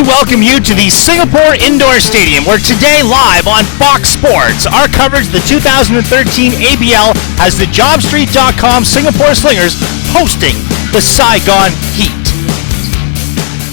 We welcome you to the Singapore Indoor Stadium, where today live on Fox Sports, our coverage of the 2013 ABL has the JobStreet.com Singapore Slingers hosting the Saigon Heat.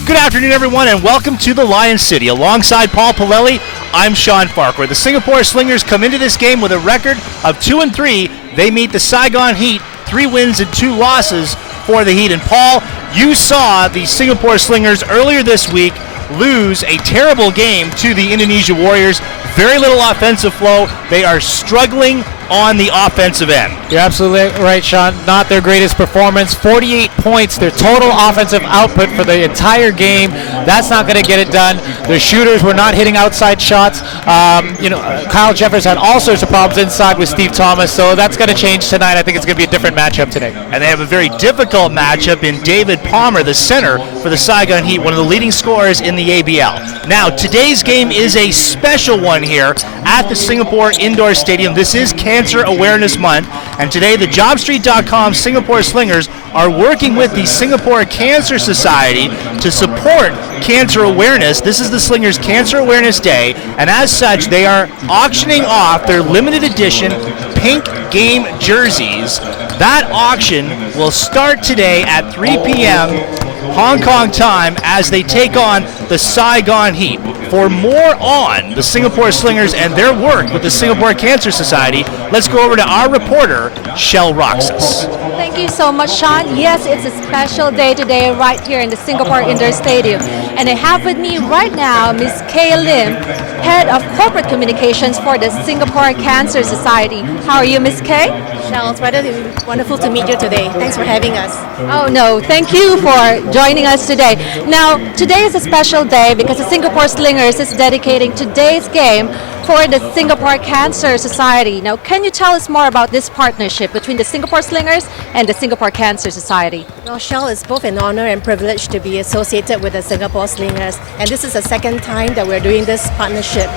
Good afternoon, everyone, and welcome to the Lion City. Alongside Paul Pilelli, I'm Sean Farquhar. The Singapore Slingers come into this game with a record of 2-3. They meet the Saigon Heat, 3 wins and 2 losses for the Heat. And Paul, you saw the Singapore Slingers earlier this week lose a terrible game to the Indonesia Warriors. Very little offensive flow. They are struggling on the offensive end. You're absolutely right, Sean. Not their greatest performance. 48 points, their total offensive output for the entire game. That's not going to get it done. The shooters were not hitting outside shots. Kyle Jeffers had all sorts of problems inside with Steve Thomas, so that's going to change tonight. I think it's going to be a different matchup today. And they have a very difficult matchup in David Palmer, the center for the Saigon Heat, one of the leading scorers in the ABL. Now, today's game is a special one here at the Singapore Indoor Stadium. This is Cancer Awareness Month, and today the JobStreet.com Singapore Slingers are working with the Singapore Cancer Society to support cancer awareness. This is the Slingers Cancer Awareness Day, and as such, they are auctioning off their limited edition pink game jerseys. That auction will start today at 3 p.m. Hong Kong time as they take on the Saigon Heat. For more on the Singapore Slingers and their work with the Singapore Cancer Society, let's go over to our reporter, Shell Roxas. Thank you so much, Sean. Yes, it's a special day today right here in the Singapore Indoor Stadium. And I have with me right now Ms. Kay Lim, Head of Corporate Communications for the Singapore Cancer Society. How are you, Ms. Kay? Shell, it's rather wonderful to meet you today. Thanks for having us. Oh, no. Thank you for joining us today. Now, today is a special day because the Singapore Slingers is dedicating today's game for the Singapore Cancer Society. Now, can you tell us more about this partnership between the Singapore Slingers and the Singapore Cancer Society? Well, Shell, it's both an honor and privilege to be associated with the Singapore Slingers. And this is the second time that we're doing this partnership.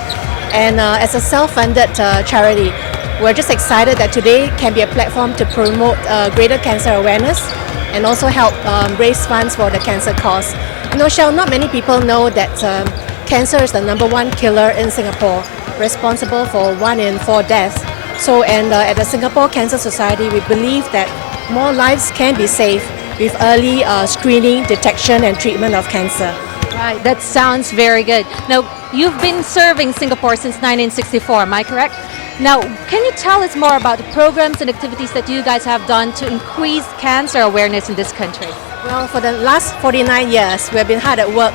And as a self-funded charity, we're just excited that today can be a platform to promote greater cancer awareness and also help raise funds for the cancer cause. You know, Shell, not many people know that cancer is the #1 killer in Singapore, responsible for 1 in 4 deaths. So, at the Singapore Cancer Society, we believe that more lives can be saved with early screening, detection, and treatment of cancer. Right, that sounds very good. Now, you've been serving Singapore since 1964, am I correct? Now, can you tell us more about the programs and activities that you guys have done to increase cancer awareness in this country? Well, for the last 49 years, we've been hard at work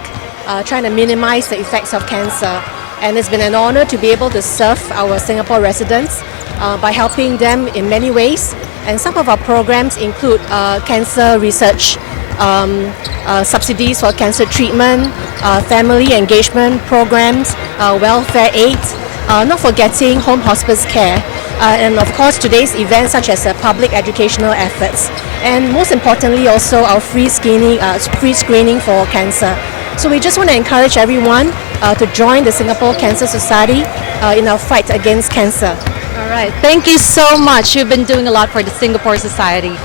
trying to minimize the effects of cancer. And it's been an honor to be able to serve our Singapore residents by helping them in many ways. And some of our programs include cancer research, subsidies for cancer treatment, family engagement programs, welfare aid, not forgetting home hospice care, and of course today's events such as public educational efforts, and most importantly also our free screening for cancer. So we just want to encourage everyone to join the Singapore Cancer Society in our fight against cancer. All right, thank you so much. You've been doing a lot for the Singapore Society.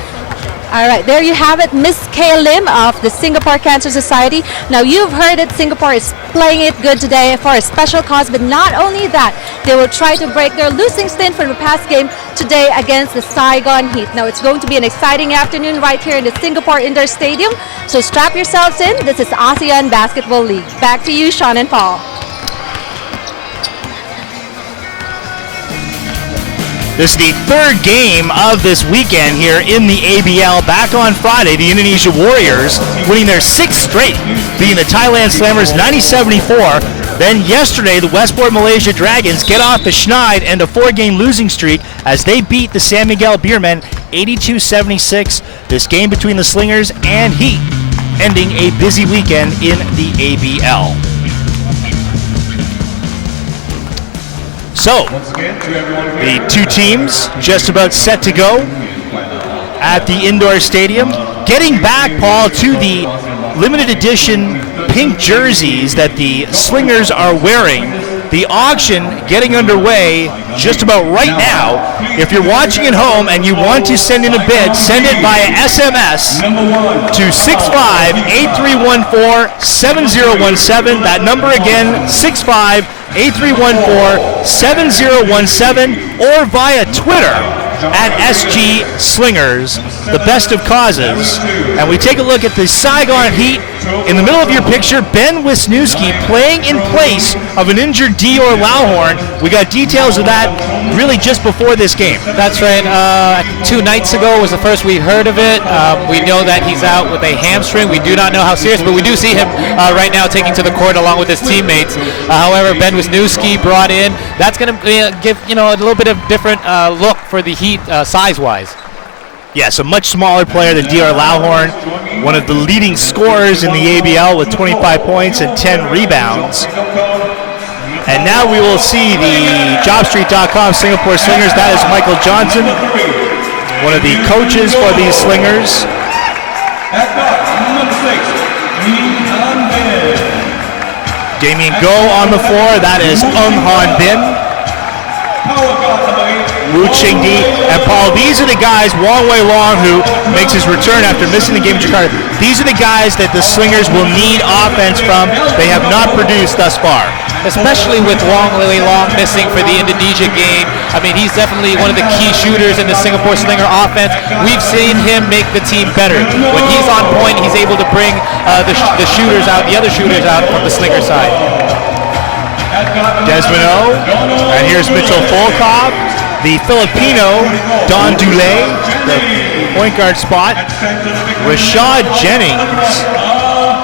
All right, there you have it, Miss Kay Lim of the Singapore Cancer Society. Now, you've heard it, Singapore is playing it good today for a special cause, but not only that, they will try to break their losing stint from the past game today against the Saigon Heat. Now, it's going to be an exciting afternoon right here in the Singapore Indoor Stadium, so strap yourselves in. This is ASEAN Basketball League. Back to you, Sean and Paul. This is the third game of this weekend here in the ABL. Back on Friday, the Indonesia Warriors winning their 6th straight, beating the Thailand Slammers 90-74. Then yesterday, the Westport Malaysia Dragons get off the schneid and a 4-game losing streak as they beat the San Miguel Beermen 82-76. This game between the Slingers and Heat ending a busy weekend in the ABL. So, the two teams just about set to go at the indoor stadium. Getting back, Paul, to the limited edition pink jerseys that the Slingers are wearing. The auction getting underway just about right now. If you're watching at home and you want to send in a bid, send it via SMS to 65-8314-7017. That number again, 65-8314-7017, or via Twitter at SG Slingers, the best of causes. And we take a look at the Saigon Heat. In the middle of your picture, Ben Wisniewski playing in place of an injured Dior Lauhorn. We got details of that really just before this game. That's right. 2 nights ago was the first we heard of it. We know that he's out with a hamstring. We do not know how serious, but we do see him right now taking to the court along with his teammates. However, Ben Wisniewski brought in. That's going to give a little bit of different look for the Heat size-wise. Yes, a much smaller player than Dior Lauhorn, one of the leading scorers in the ABL with 25 points and 10 rebounds. And now we will see the JobStreet.com Singapore Slingers. That is Michael Johnson, one of the coaches for these Slingers. Damien Go on the floor. That is Ung Han Bin. Wu Qingdi and Paul. These are the guys, Wong Wei Long, who makes his return after missing the game in Jakarta. These are the guys that the Slingers will need offense from. They have not produced thus far. Especially with Wong Wei Long missing for the Indonesia game. I mean, he's definitely one of the key shooters in the Singapore Slinger offense. We've seen him make the team better. When he's on point, he's able to bring the shooters out, the other shooters out from the Slinger side. Desmond O, and here's Mitchell Volkov. The Filipino, Don Dulé, the point guard spot. Rashad Jennings,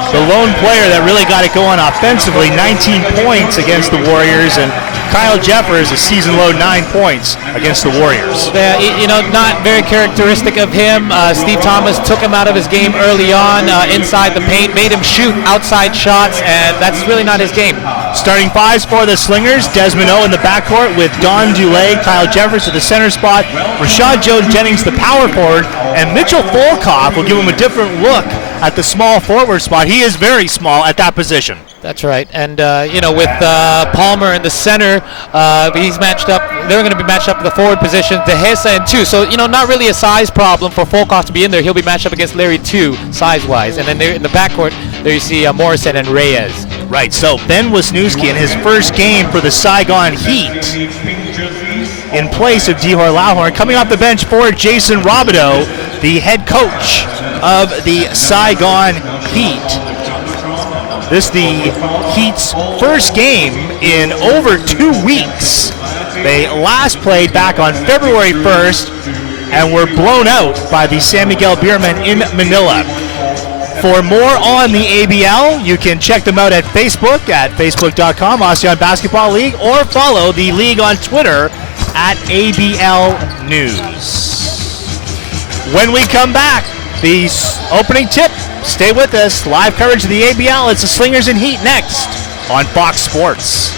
the lone player that really got it going offensively, 19 points against the Warriors, and Kyle Jeffers, a season-low 9 points against the Warriors. Not very characteristic of him. Steve Thomas took him out of his game early on inside the paint, made him shoot outside shots, and that's really not his game. Starting fives for the Slingers, Desmond O in the backcourt with Don Dulé, Kyle Jeffers at the center spot, Rashad Jennings the power forward, and Mitchell Volkov will give him a different look at the small forward spot. He is very small at that position. That's right, and with Palmer in the center, he's matched up. They're going to be matched up in the forward position, Tehesa and 2. So not really a size problem for Volkov to be in there. He'll be matched up against Larry 2 size-wise, and then in the backcourt there you see Morrison and Reyes. Right. So Ben Wisniewski in his first game for the Saigon Heat in place of Dior Lauhorn. Coming off the bench for Jason Robideau, the head coach of the Saigon Heat. This the Heat's first game in over 2 weeks. They last played back on February 1st and were blown out by the San Miguel Beermen in Manila. For more on the ABL, you can check them out at Facebook at facebook.com, ASEAN Basketball League, or follow the league on Twitter at ABL News. When we come back, the opening tip. Stay with us. Live coverage of the ABL. It's the Slingers and Heat next on Fox Sports.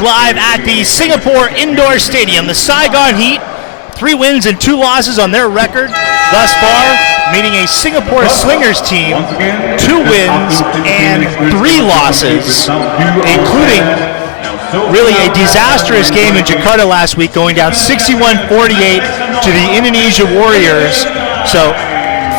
Live at the Singapore Indoor Stadium. The Saigon Heat, 3 wins and 2 losses on their record thus far. meaning a Singapore Slingers team, 2 wins and 3 losses, including really a disastrous game in Jakarta last week, going down 61-48 to the Indonesia Warriors. So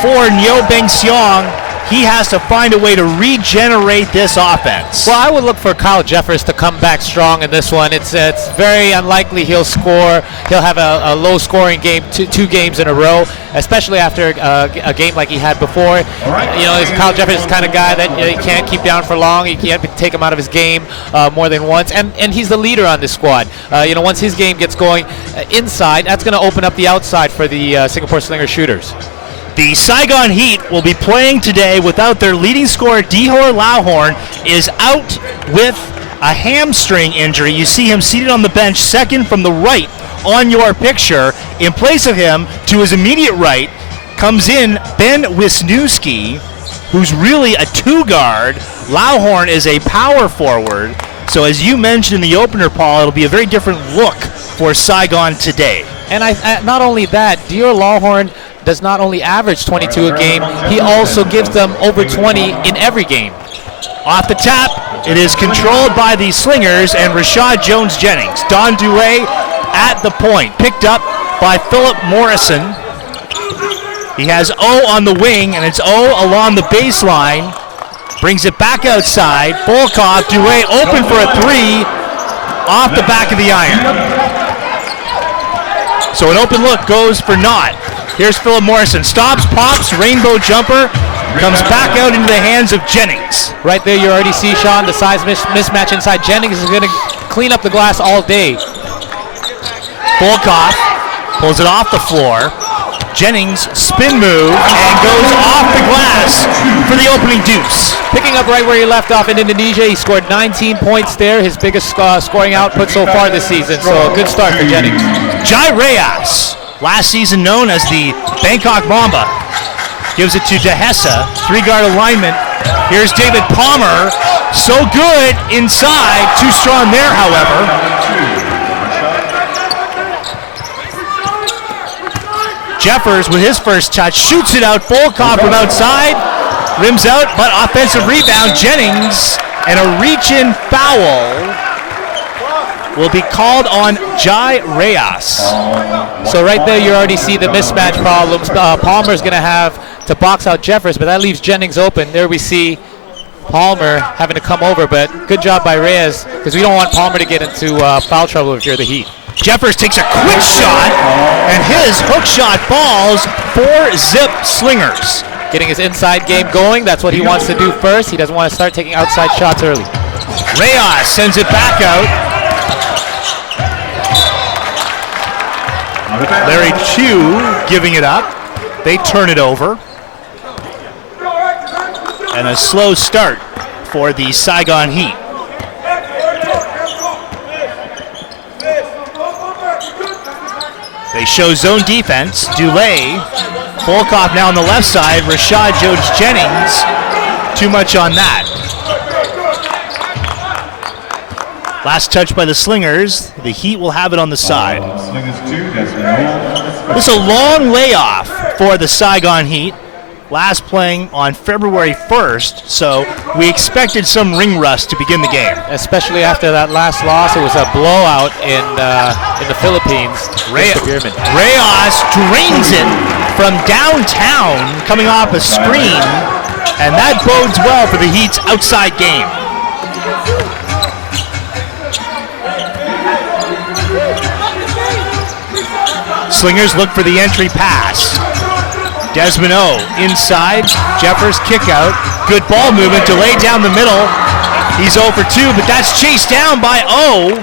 for Nyo Beng Seong, he has to find a way to regenerate this offense. Well, I would look for Kyle Jeffers to come back strong in this one. It's very unlikely he'll score. He'll have a low-scoring game, two games in a row, especially after a game like he had before. You know, Kyle Jeffers is the kind of guy that you can't keep down for long. You can't take him out of his game more than once. And he's the leader on this squad. You know, once his game gets going inside, that's going to open up the outside for the Singapore Slinger shooters. The Saigon Heat will be playing today without their leading scorer, Dihor Lauhorn, is out with a hamstring injury. You see him seated on the bench, second from the right on your picture. In place of him, to his immediate right, comes in Ben Wisniewski, who's really a 2-guard. Lauhorn is a power forward. So as you mentioned in the opener, Paul, it'll be a very different look for Saigon today. And not only that, Dihor Lauhorn does not only average 22 a game, he also gives them over 20 in every game. Off the tap, it is controlled by the Slingers and Rashad Jones-Jennings. Don Dewey at the point, picked up by Philip Morrison. He has O on the wing, and it's O along the baseline. Brings it back outside. Volkov, Dewey open for a 3 off the back of the iron. So an open look goes for naught. Here's Philip Morrison. Stops, pops, rainbow jumper. Comes back out into the hands of Jennings. Right there you already see, Sean, the size mismatch inside. Jennings is going to clean up the glass all day. Volkov pulls it off the floor. Jennings spin move and goes off the glass for the opening deuce. Picking up right where he left off in Indonesia. He scored 19 points there, his biggest scoring output so far this season. So a good start for Jennings. Jai Reyes, last season known as the Bangkok Mamba, gives it to Dehesa, 3-guard alignment. Here's David Palmer, so good inside, too strong there, however. Jeffers with his first touch, shoots it out, Volkov from outside, rims out, but offensive rebound, Jennings, and a reach-in foul will be called on Jai Reyes. So right there you already see the mismatch problems. Palmer's going to have to box out Jeffers, but that leaves Jennings open. There we see Palmer having to come over, but good job by Reyes, because we don't want Palmer to get into foul trouble if you're the Heat. Jeffers takes a quick shot, and his hook shot falls for Zip Slingers. Getting his inside game going, that's what he wants to do first. He doesn't want to start taking outside shots early. Reyes sends it back out. Larry Chu giving it up. They turn it over. And a slow start for the Saigon Heat. They show zone defense. Dulé, Volkov now on the left side. Rashad Jones-Jennings. Too much on that. Last touch by the Slingers. The Heat will have it on the side. This is a long layoff for the Saigon Heat. Last playing on February 1st, so we expected some ring rust to begin the game. Especially after that last loss, it was a blowout in the Philippines. Reyes drains it from downtown, coming off a screen, and that bodes well for the Heat's outside game. Slingers look for the entry pass. Desmond O inside. Jeffers kick out. Good ball movement. Delay down the middle. He's 0 for 2, but that's chased down by O.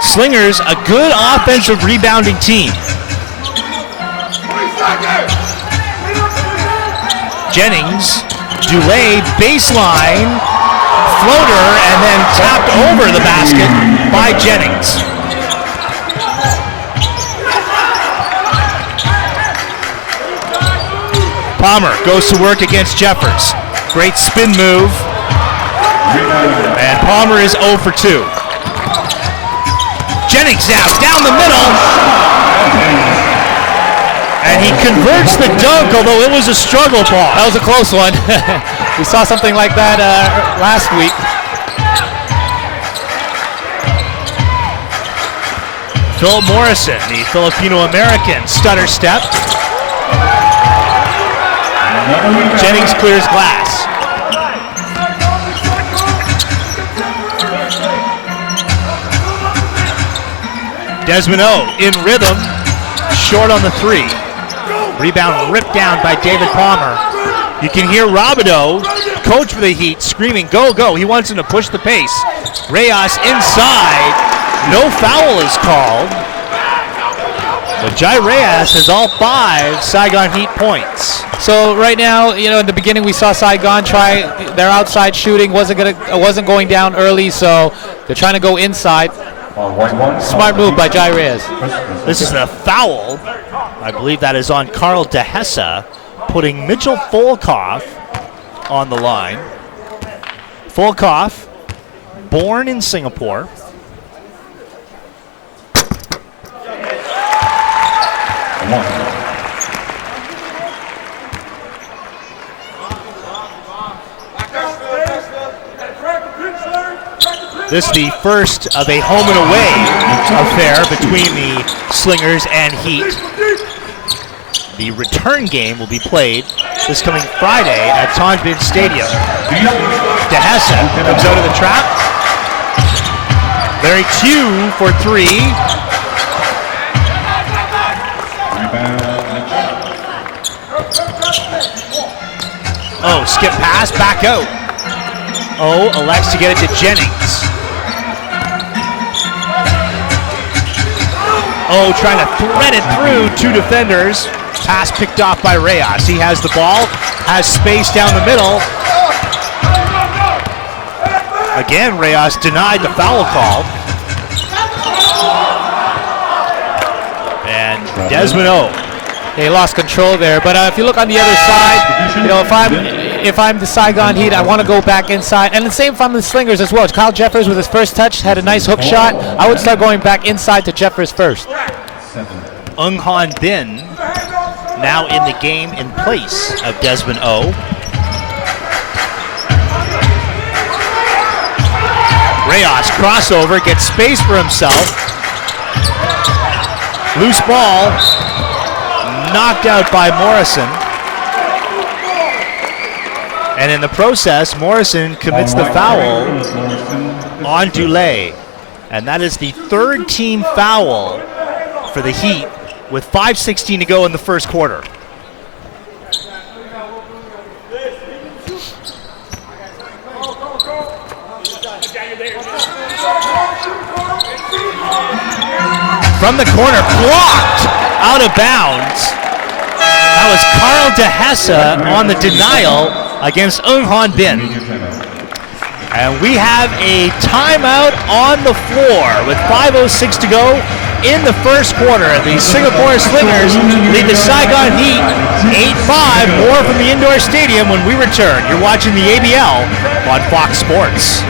Slingers, a good offensive rebounding team. Jennings, Dulé, baseline, floater, and then tapped over the basket by Jennings. Palmer goes to work against Jeffers. Great spin move. And Palmer is 0 for 2. Jennings now down the middle. And he converts the dunk, although it was a struggle ball. That was a close one. We saw something like that last week. Philip Morrison, the Filipino-American, stutter step. Jennings clears glass. Desmond O in rhythm, short on the three. Rebound ripped down by David Palmer. You can hear Robideau, coach for the Heat, screaming, go, go. He wants him to push the pace. Reyes inside. No foul is called. But Jai Reyes has all 5 Saigon Heat points. So right now, you know, in the beginning we saw Saigon try their outside shooting. Wasn't going down early, so they're trying to go inside. Smart move by Jai Reyes. This is a foul. I believe that is on Carl DeHessa, putting Mitchell Volkov on the line. Volkov, born in Singapore. This is the first of a home and away affair between the Slingers and Heat. The return game will be played this coming Friday at Tonbin Stadium. DeHessa comes out of the trap. Larry Q for 3. Oh, skip pass, back out. Oh, elects to get it to Jennings. Oh, trying to thread it through 2 defenders. Pass picked off by Reyes. He has the ball, has space down the middle. Again, Reyes denied the foul call. And Desmond O. They lost control there, but if you look on the other side, you know, if I'm the Saigon Heat, I want to go back inside, and the same if I'm the Slingers as well. Kyle Jeffers with his first touch had a nice hook shot. I would start going back inside to Jeffers first. Ung Han Bin now in the game in place of Desmond O. Reyes crossover, gets space for himself. Loose ball, knocked out by Morrison. And in the process, Morrison commits the foul on Dulé. And that is the 3rd team foul for the Heat with 5:16 to go in the first quarter. From the corner, blocked out of bounds. That was Carl DeHessa on the denial against Ung Han Bin. And we have a timeout on the floor with 5:06 to go in the first quarter. The Singapore Slingers lead the Saigon Heat 8-5. More from the indoor stadium when we return. You're watching the ABL on Fox Sports.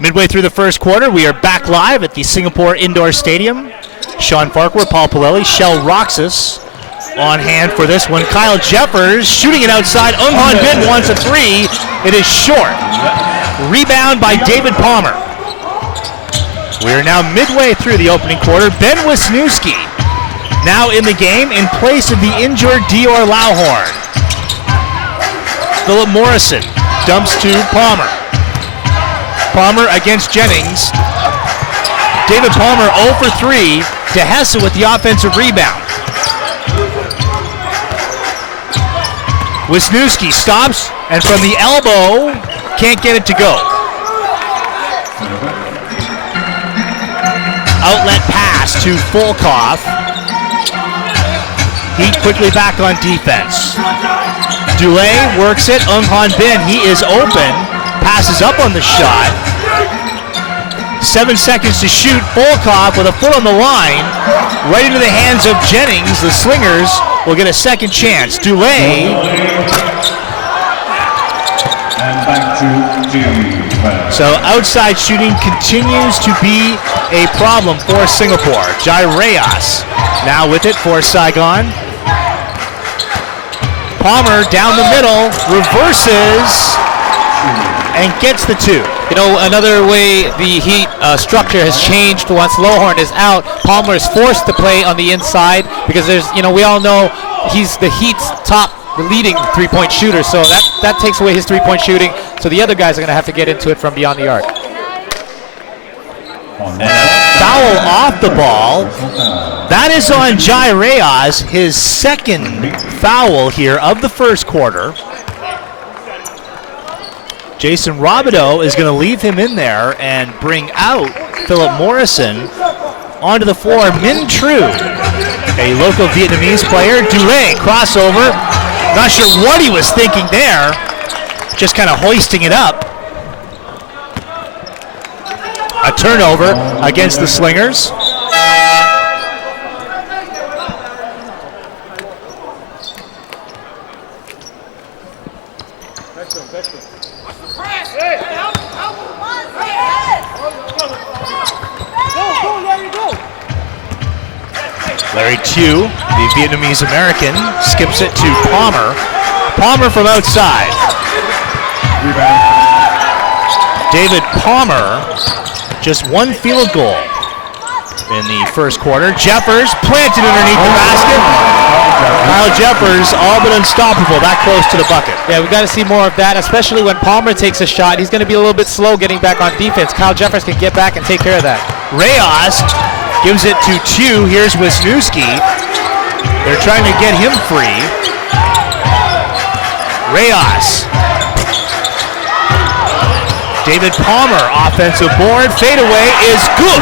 Midway through the first quarter, we are back live at the Singapore Indoor Stadium. Sean Farquhar, Paul Pilelli, Shell Roxas on hand for this one. Kyle Jeffers shooting it outside. Ung Han Bin wants a 3. It is short. Rebound by David Palmer. We're now midway through the opening quarter. Ben Wisniewski now in the game in place of the injured Dior Lauhorn. Philip Morrison dumps to Palmer. Palmer against Jennings. David Palmer 0 for 3 to Hesse with the offensive rebound. Wisniewski stops, and from the elbow, can't get it to go. Outlet pass to Volkov. Heat quickly back on defense. Dulé works it. Unghan Bin, he is open. Passes up on the shot. 7 seconds to shoot. Volkov with a foot on the line. Right into the hands of Jennings. The Slingers will get a second chance. Dulé. And back to defense. So outside shooting continues to be a problem for Singapore. Jai Reyes now with it for Saigon. Palmer down the middle, reverses, and gets the 2. You know, another way the Heat structure has changed once Lauhorn is out, Palmer is forced to play on the inside because there's, you know, we all know he's the Heat's top leading three-point shooter, so that takes away his three-point shooting, so the other guys are going to have to get into it from beyond the arc. And a foul off the ball. That is on Jai Reyes, his second foul here of the first quarter. Jason Robideau is going to leave him in there and bring out Philip Morrison onto the floor. Minh Tru, a local Vietnamese player. Dulé, crossover. Not sure what he was thinking there. Just kind of hoisting it up. A turnover against the Slingers. Larry Tew, the Vietnamese American, skips it to Palmer. Palmer from outside. David Palmer, just one field goal in the first quarter. Jeffers planted underneath the basket. Kyle Jeffers all but unstoppable, that close to the bucket. Yeah, we've got to see more of that, especially when Palmer takes a shot. He's going to be a little bit slow getting back on defense. Kyle Jeffers can get back and take care of that. Reyes gives it to Tew. Here's Wisniewski. They're trying to get him free. Reyes. David Palmer, offensive board. Fadeaway is good.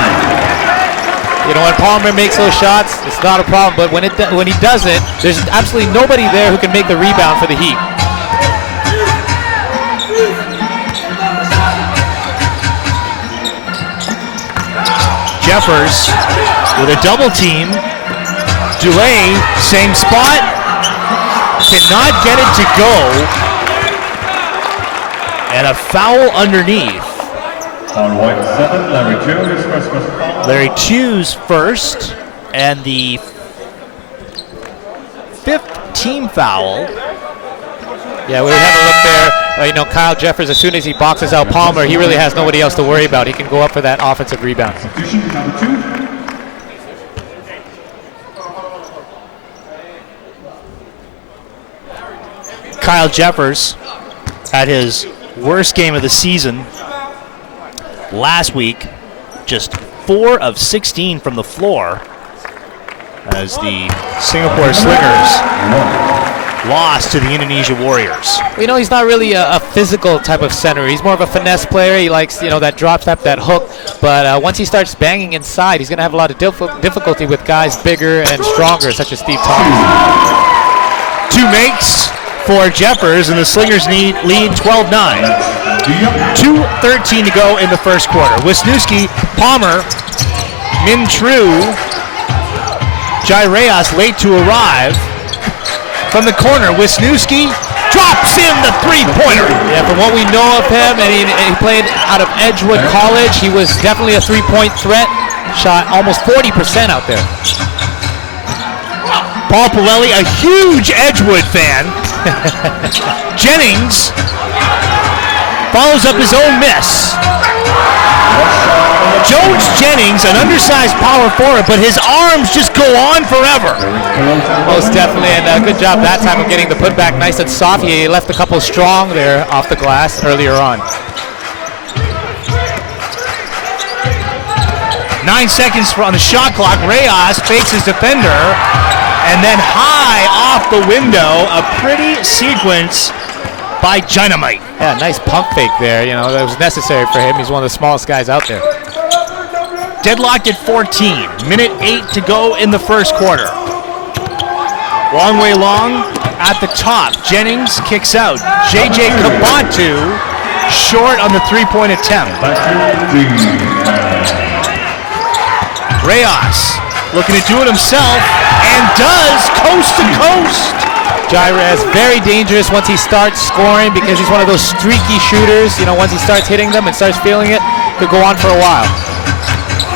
You know, when Palmer makes those shots, it's not a problem. But when he doesn't, there's absolutely nobody there who can make the rebound for the Heat. Jeffers with a double team. Dulé, same spot. Cannot get it to go. And a foul underneath. On white 7, Larry Tew is first. Larry Tew's first, and the 5th team foul. Yeah, we have a look there. You know, Kyle Jeffers, as soon as he boxes out Palmer, he really has nobody else to worry about. He can go up for that offensive rebound. Substitution number 2. Kyle Jeffers had his worst game of the season last week, just 4 of 16 from the floor as the Singapore Slingers lost to the Indonesia Warriors. You know, he's not really a physical type of center. He's more of a finesse player. He likes, you know, that drop step, that hook. But once he starts banging inside, he's going to have a lot of difficulty with guys bigger and stronger, such as Steve Thomas. 2 makes for Jeffers, and the Slingers lead 12-9. 2:13 to go in the first quarter. Wisniewski, Palmer, Minh Tru, Jai Reyes late to arrive. From the corner, Wisniewski drops in the three-pointer. Yeah, from what we know of him, and he played out of Edgewood College, he was definitely a three-point threat. Shot almost 40% out there. Paul Pilelli, a huge Edgewood fan. Jennings follows up his own miss. Jones Jennings, an undersized power forward, but his arms just go on forever. Most definitely, and good job that time of getting the putback nice and soft. He left a couple strong there off the glass earlier on. 9 seconds on the shot clock. Reyes fakes his defender, and then high off the window, a pretty sequence by Dynamite. Yeah, nice pump fake there. You know, that was necessary for him. He's one of the smallest guys out there. Deadlocked at 14. Minute 8 to go in the first quarter. Long way long at the top. Jennings kicks out. JJ Kabatu short on the three-point attempt. Reyes looking to do it himself and does coast to coast. Jairez, very dangerous once he starts scoring because he's one of those streaky shooters. You know, once he starts hitting them and starts feeling it, could go on for a while.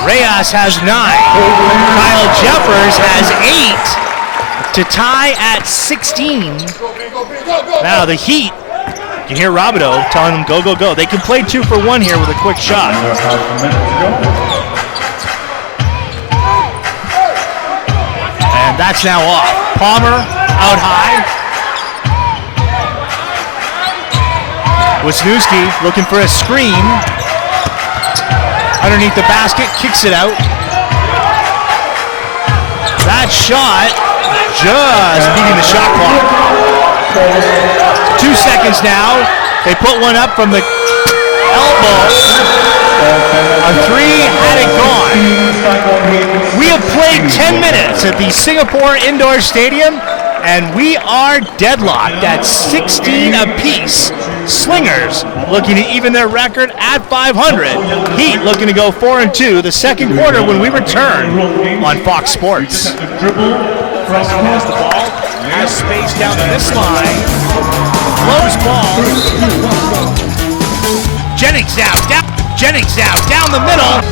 Reyes has 9. Kyle Jeffers has 8 to tie at 16. Now the Heat, you hear Robideau telling them go, go, go. They can play 2 for 1 here with a quick shot. And that's now off. Palmer out high. Wisniewski looking for a screen. Underneath the basket, kicks it out. That shot just beating the shot clock. 2 seconds now. They put one up from the elbow. A 3 had it gone. We have played 10 minutes at the Singapore Indoor Stadium, and we are deadlocked at 16 apiece. Slingers looking to even their record at 500. Heat looking to go 4-2 the second quarter when we return on Fox Sports. Preston has the ball, has space down to this line. Close ball. Jennings now, down the middle.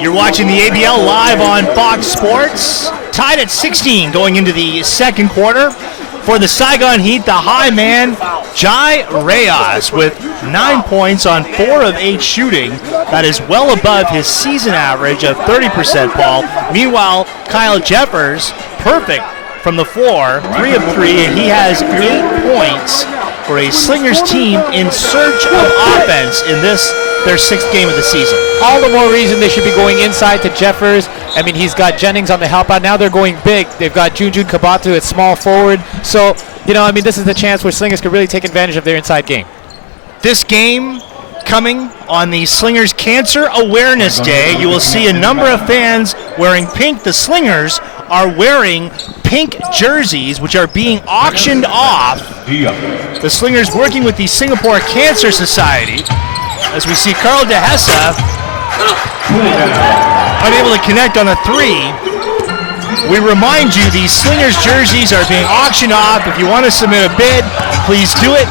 You're watching the ABL live on Fox Sports. Tied at 16 going into the second quarter. For the Saigon Heat, the high man, Jai Reyes, with 9 points on 4 of 8 shooting. That is well above his season average of 30%, Paul. Meanwhile, Kyle Jeffers, perfect from the floor, 3 of 3, and he has 8 points for a Slingers team in search of offense in their 6th game of the season. All the more reason they should be going inside to Jeffers. I mean, he's got Jennings on the help out. Now they're going big. They've got Junjun Kabatu at small forward. So, you know, I mean, this is the chance where Slingers could really take advantage of their inside game. This game coming on the Slingers Cancer Awareness Day. You will see a number of fans wearing pink. The Slingers are wearing pink jerseys, which are being auctioned off. The Slingers working with the Singapore Cancer Society. As we see Carl De Hessa unable to connect on a 3. We remind you these Slingers jerseys are being auctioned off. If you want to submit a bid, please do it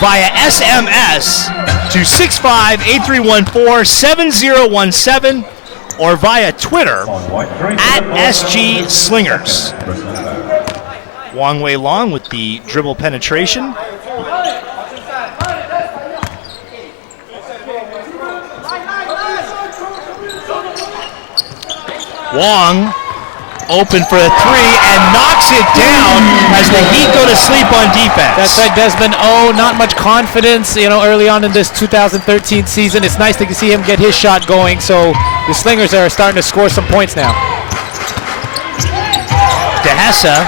via SMS to 6583147017 or via Twitter at SG Slingers. Wong Wei Long with the dribble penetration. Wong open for a three and knocks it down as the Heat go to sleep on defense. That's right, Desmond O. Not much confidence, early on in this 2013 season. It's nice to see him get his shot going. So the Slingers are starting to score some points now. DeHessa,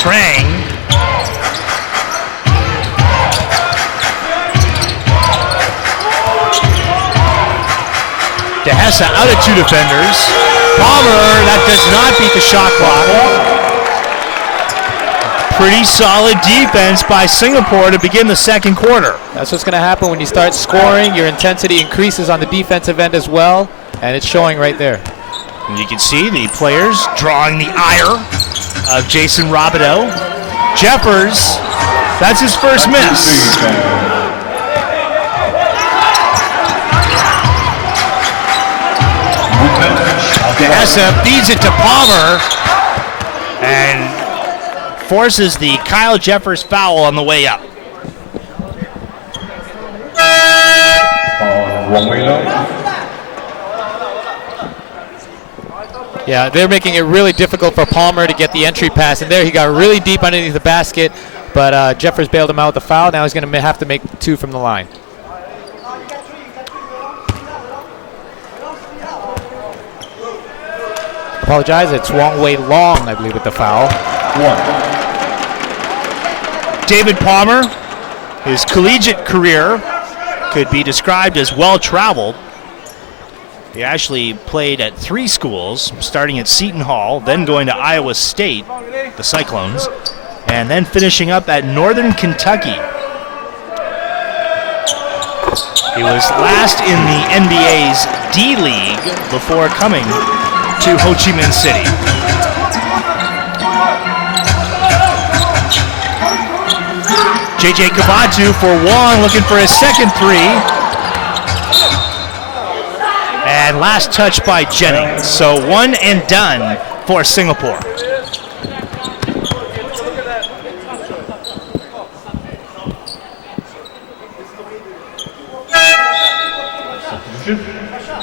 Trang, DeHessa out of two defenders. Palmer, that does not beat the shot clock. Pretty solid defense by Singapore to begin the second quarter. That's what's going to happen when you start scoring. Your intensity increases on the defensive end as well, and it's showing right there. And you can see the players drawing the ire of Jason Robideau. Jeffers, that's his first miss. DeHessa feeds it to Palmer and forces the Kyle Jeffers foul on the way up. Yeah, they're making it really difficult for Palmer to get the entry pass, and there he got really deep underneath the basket, but Jeffers bailed him out with the foul. Now he's going to have to make two from the line. Apologize, it's Wong Wei Long, I believe, with the foul. David Palmer, his collegiate career could be described as well-traveled. He actually played at 3 schools, starting at Seton Hall, then going to Iowa State, the Cyclones, and then finishing up at Northern Kentucky. He was last in the NBA's D-League before coming to Ho Chi Minh City. JJ Kabatu for Wong, looking for his second three. And last touch by Jennings. So one and done for Singapore.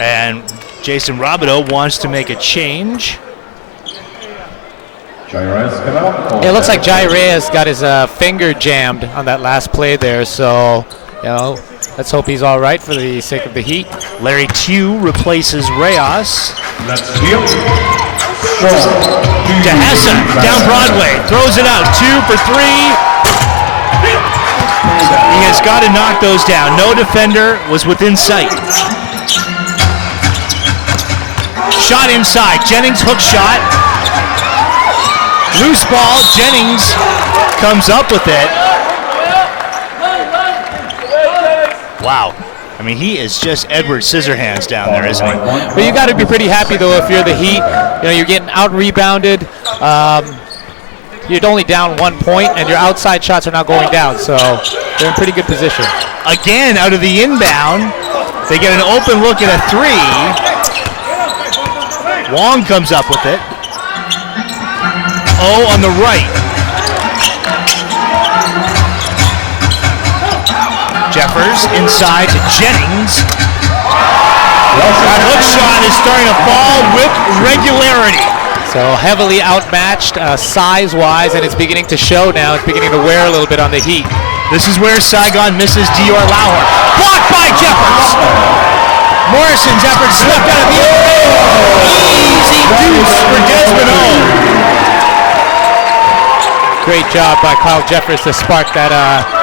And Jason Robideau wants to make a change. It looks like Jai Reyes got his finger jammed on that last play there, so let's hope he's all right for the sake of the Heat. Larry Tew replaces Reyes. DeHessa down Broadway, throws it out, 2 for 3. He has got to knock those down. No defender was within sight. Shot inside, Jennings hook shot. Loose ball, Jennings comes up with it. Wow. I mean, he is just Edward Scissorhands down there, isn't he? But you got to be pretty happy, though, if you're the Heat. You're getting out-rebounded. You're only down 1 point, and your outside shots are not going down, so they're in pretty good position. Again, out of the inbound, they get an open look at a 3. Wong comes up with it. Oh, on the right. Jeffers inside to Jennings. That hook shot is starting to fall with regularity. So heavily outmatched size-wise, and it's beginning to show now. It's beginning to wear a little bit on the Heat. This is where Saigon misses Dior Lauer. Blocked by Jeffers. Morrison's effort slipped out of the easy deuce for Desmond O. Great job by Kyle Jeffers to spark that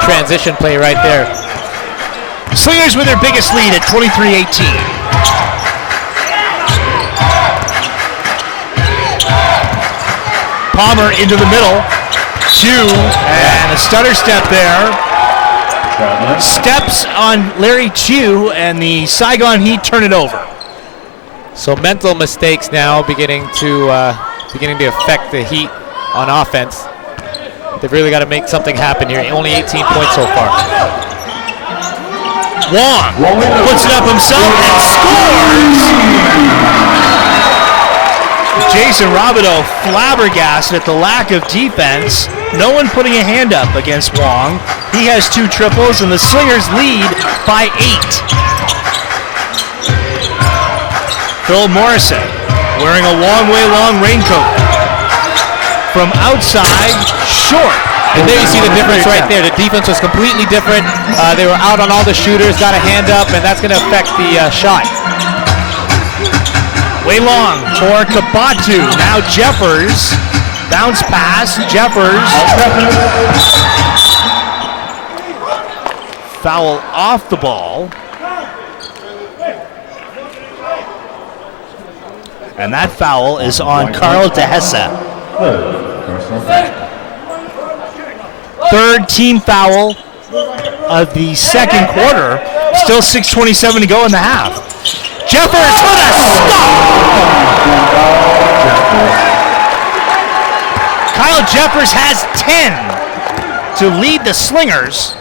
transition play right there. Slingers with their biggest lead at 23-18. Palmer into the middle. Tew, and a stutter step there. Steps on Larry Tew, and the Saigon Heat turn it over. So mental mistakes now beginning to affect the Heat on offense. They've really got to make something happen here. Only 18 points so far. Wong puts it up himself and scores! Jason Robideau flabbergasted at the lack of defense. No one putting a hand up against Wong. He has 2 triples, and the Slingers lead by 8. Phil Morrison wearing a long way long raincoat. From outside, short. And there you see the difference right there. The defense was completely different. They were out on all the shooters, got a hand up, and that's going to affect the shot. Way long for Kabatu. Now Jeffers. Bounce pass. Jeffers. Foul off the ball. And that foul is on Carl DeHesse. Third team foul of the second quarter. Still 6:27 to go in the half. Jeffers for the stop! Kyle Jeffers has 10 to lead the Slingers.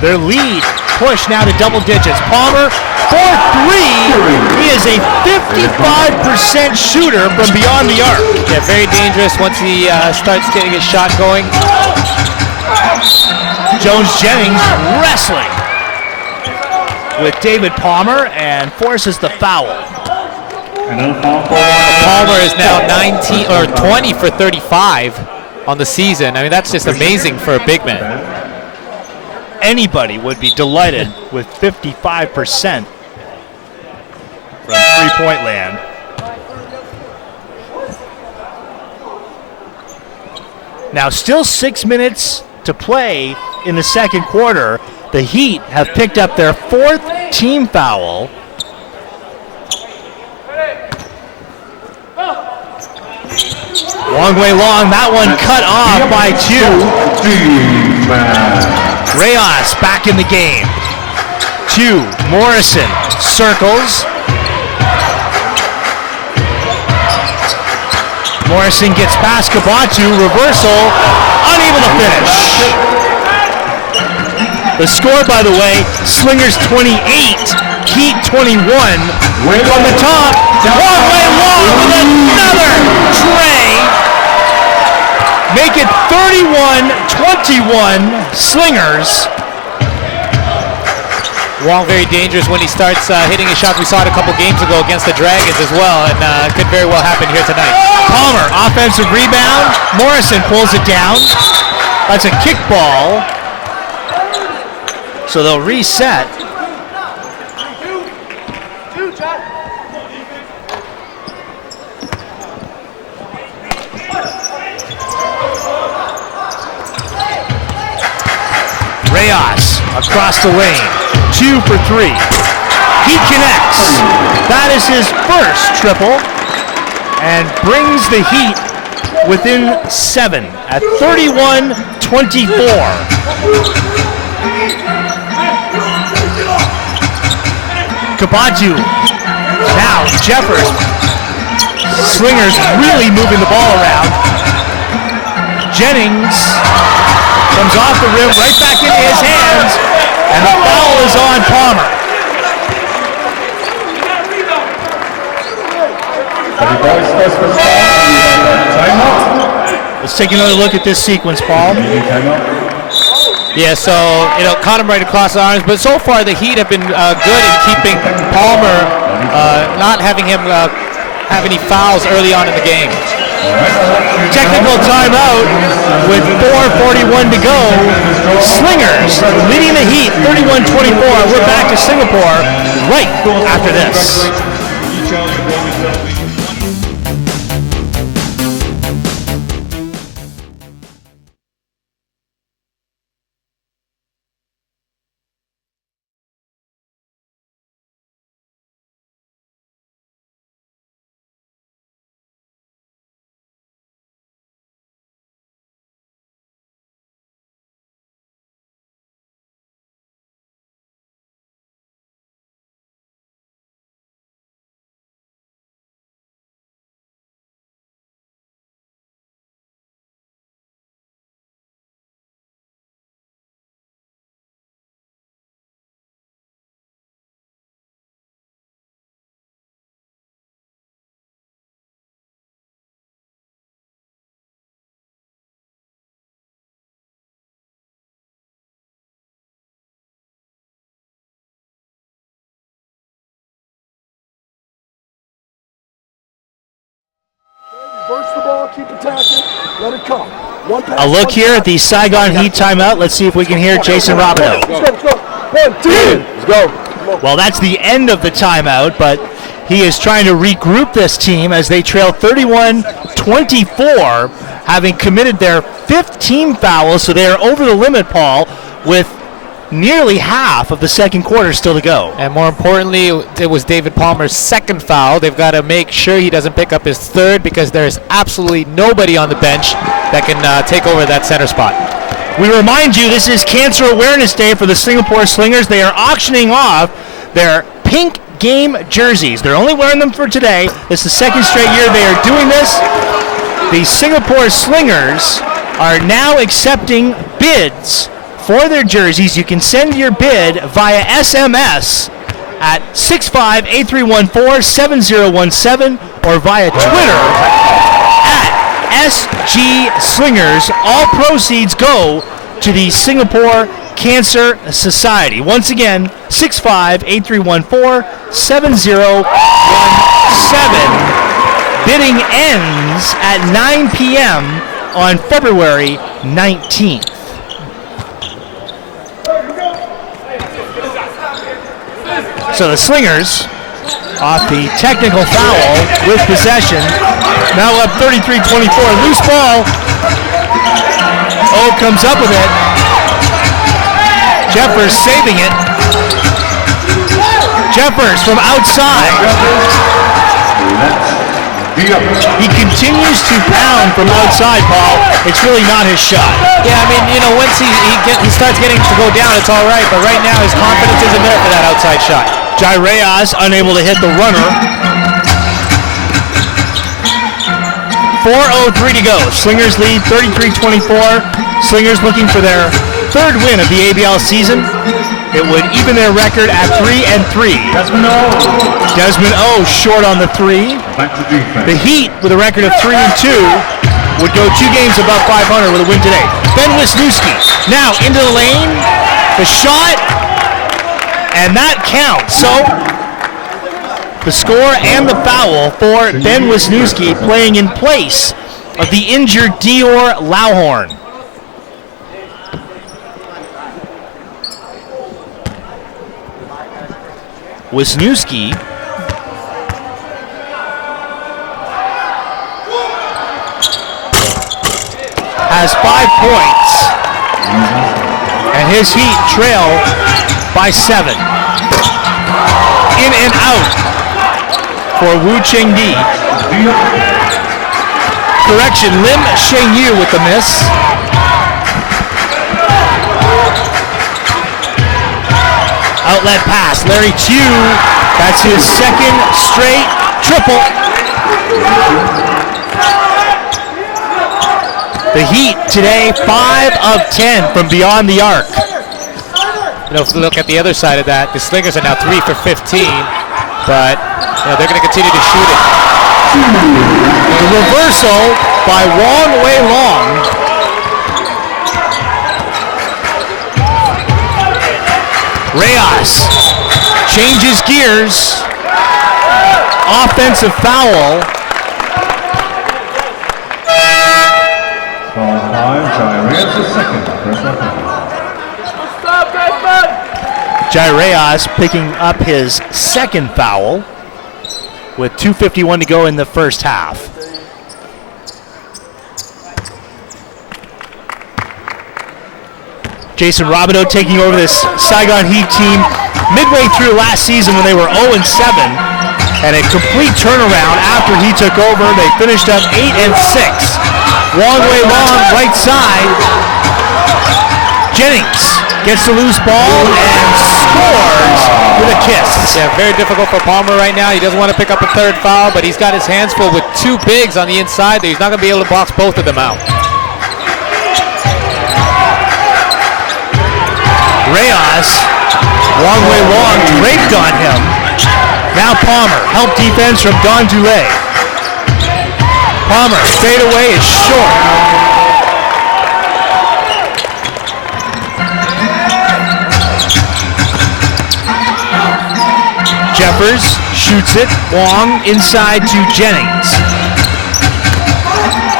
Their lead pushed now to double digits. Palmer for three. He is a 55% shooter from beyond the arc. Yeah, very dangerous once he starts getting his shot going. Jones-Jennings wrestling with David Palmer and forces the foul. Palmer is now 19 or 20 for 35 on the season. I mean, that's just amazing for a big man. Anybody would be delighted with 55% from three-point land. Now still 6 minutes to play in the second quarter. The Heat have picked up their fourth team foul. Long way long, that one cut off by two. Reyes back in the game. Two, Morrison circles. Morrison gets past Kabatu, reversal, unable to finish. The score, by the way, Slingers 28, Heat 21. From the top, long way long with another tray. Make it 31-21 Slingers. Wong very dangerous when he starts hitting his shots. We saw it a couple games ago against the Dragons as well, and could very well happen here tonight. Palmer, offensive rebound. Morrison pulls it down. That's a kickball. So they'll reset. Reyes across the lane. 2 for 3. He connects. That is his first triple and brings the Heat within 7 at 31-24. Kabatu. Now Jeffers. Slingers really moving the ball around. Jennings comes off the rim, right back into his hands, and the foul is on Palmer. Let's take another look at this sequence, Paul. Yeah, so caught him right across the arms, but so far the Heat have been good in keeping Palmer, not having him have any fouls early on in the game. Technical timeout with 4:41 to go. Slingers leading the Heat 31-24. We're back to Singapore right after this. Keep attacking. Let it come. One pass, A look here at the Saigon Heat timeout. Let's see if we can hear Jason Robineau. Let's go. 1, 2. Let's go. Well, that's the end of the timeout, but he is trying to regroup this team as they trail 31-24, having committed their 5th team foul, so they are over the limit, Paul, with nearly half of the second quarter still to go. And more importantly, it was David Palmer's 2nd foul. They've got to make sure he doesn't pick up his 3rd because there is absolutely nobody on the bench that can take over that center spot. We remind you, this is Cancer Awareness Day for the Singapore Slingers. They are auctioning off their pink game jerseys. They're only wearing them for today. This is the 2nd straight year they are doing this. The Singapore Slingers are now accepting bids for their jerseys. You can send your bid via SMS at 6583147017 or via Twitter at SG Slingers. All proceeds go to the Singapore Cancer Society. Once again, 6583147017. Bidding ends at 9 p.m. on February 19th. So the Slingers, off the technical foul with possession, now up 33-24. Loose ball. Oh, comes up with it. Jeffers saving it. Jeffers from outside. He continues to pound from outside, Paul. It's really not his shot. Yeah, I mean, once he starts getting to go down, it's all right. But right now, his confidence isn't there for that outside shot. Jai Reyes unable to hit the runner. 4:03 to go. Slingers lead 33-24. Slingers looking for their 3rd win of the ABL season. It would even their record at 3-3. Desmond O short on the 3. The Heat, with a record of 3-2, would go 2 games above 500 with a win today. Ben Wisniewski now into the lane. The shot, and that counts. So the score and the foul for Ben Wisniewski, playing in place of the injured Dior Lauhorn. Wisniewski has 5 points, and his Heat trail by 7. In and out for Wu Chengdi. Correction, Lim Shengyu with the miss. Outlet pass, Larry Chu, that's his 2nd straight triple. The Heat today 5 of 10 from beyond the arc. If you look at the other side of that, the Slingers are now 3 for 15, but they're going to continue to shoot it. The reversal by Wong Wei Long. Reyes changes gears. Offensive foul. Foul 5, Jai Reyes is 2nd. Personal foul. Jai Reyes picking up his 2nd foul with 2:51 to go in the first half. Jason Robineau taking over this Saigon Heat team midway through last season when they were 0-7, and a complete turnaround after he took over. They finished up 8-6. Wong Wei Long, right side. Jennings gets the loose ball and scores with a kiss. Yeah, very difficult for Palmer right now. He doesn't want to pick up a 3rd foul, but he's got his hands full with 2 bigs on the inside there. He's not going to be able to box both of them out. Reyes, Wong Wei Long draped on him. Now Palmer, help defense from Don Dulé. Palmer, fade away is short. Jeffers shoots it. Wong inside to Jennings.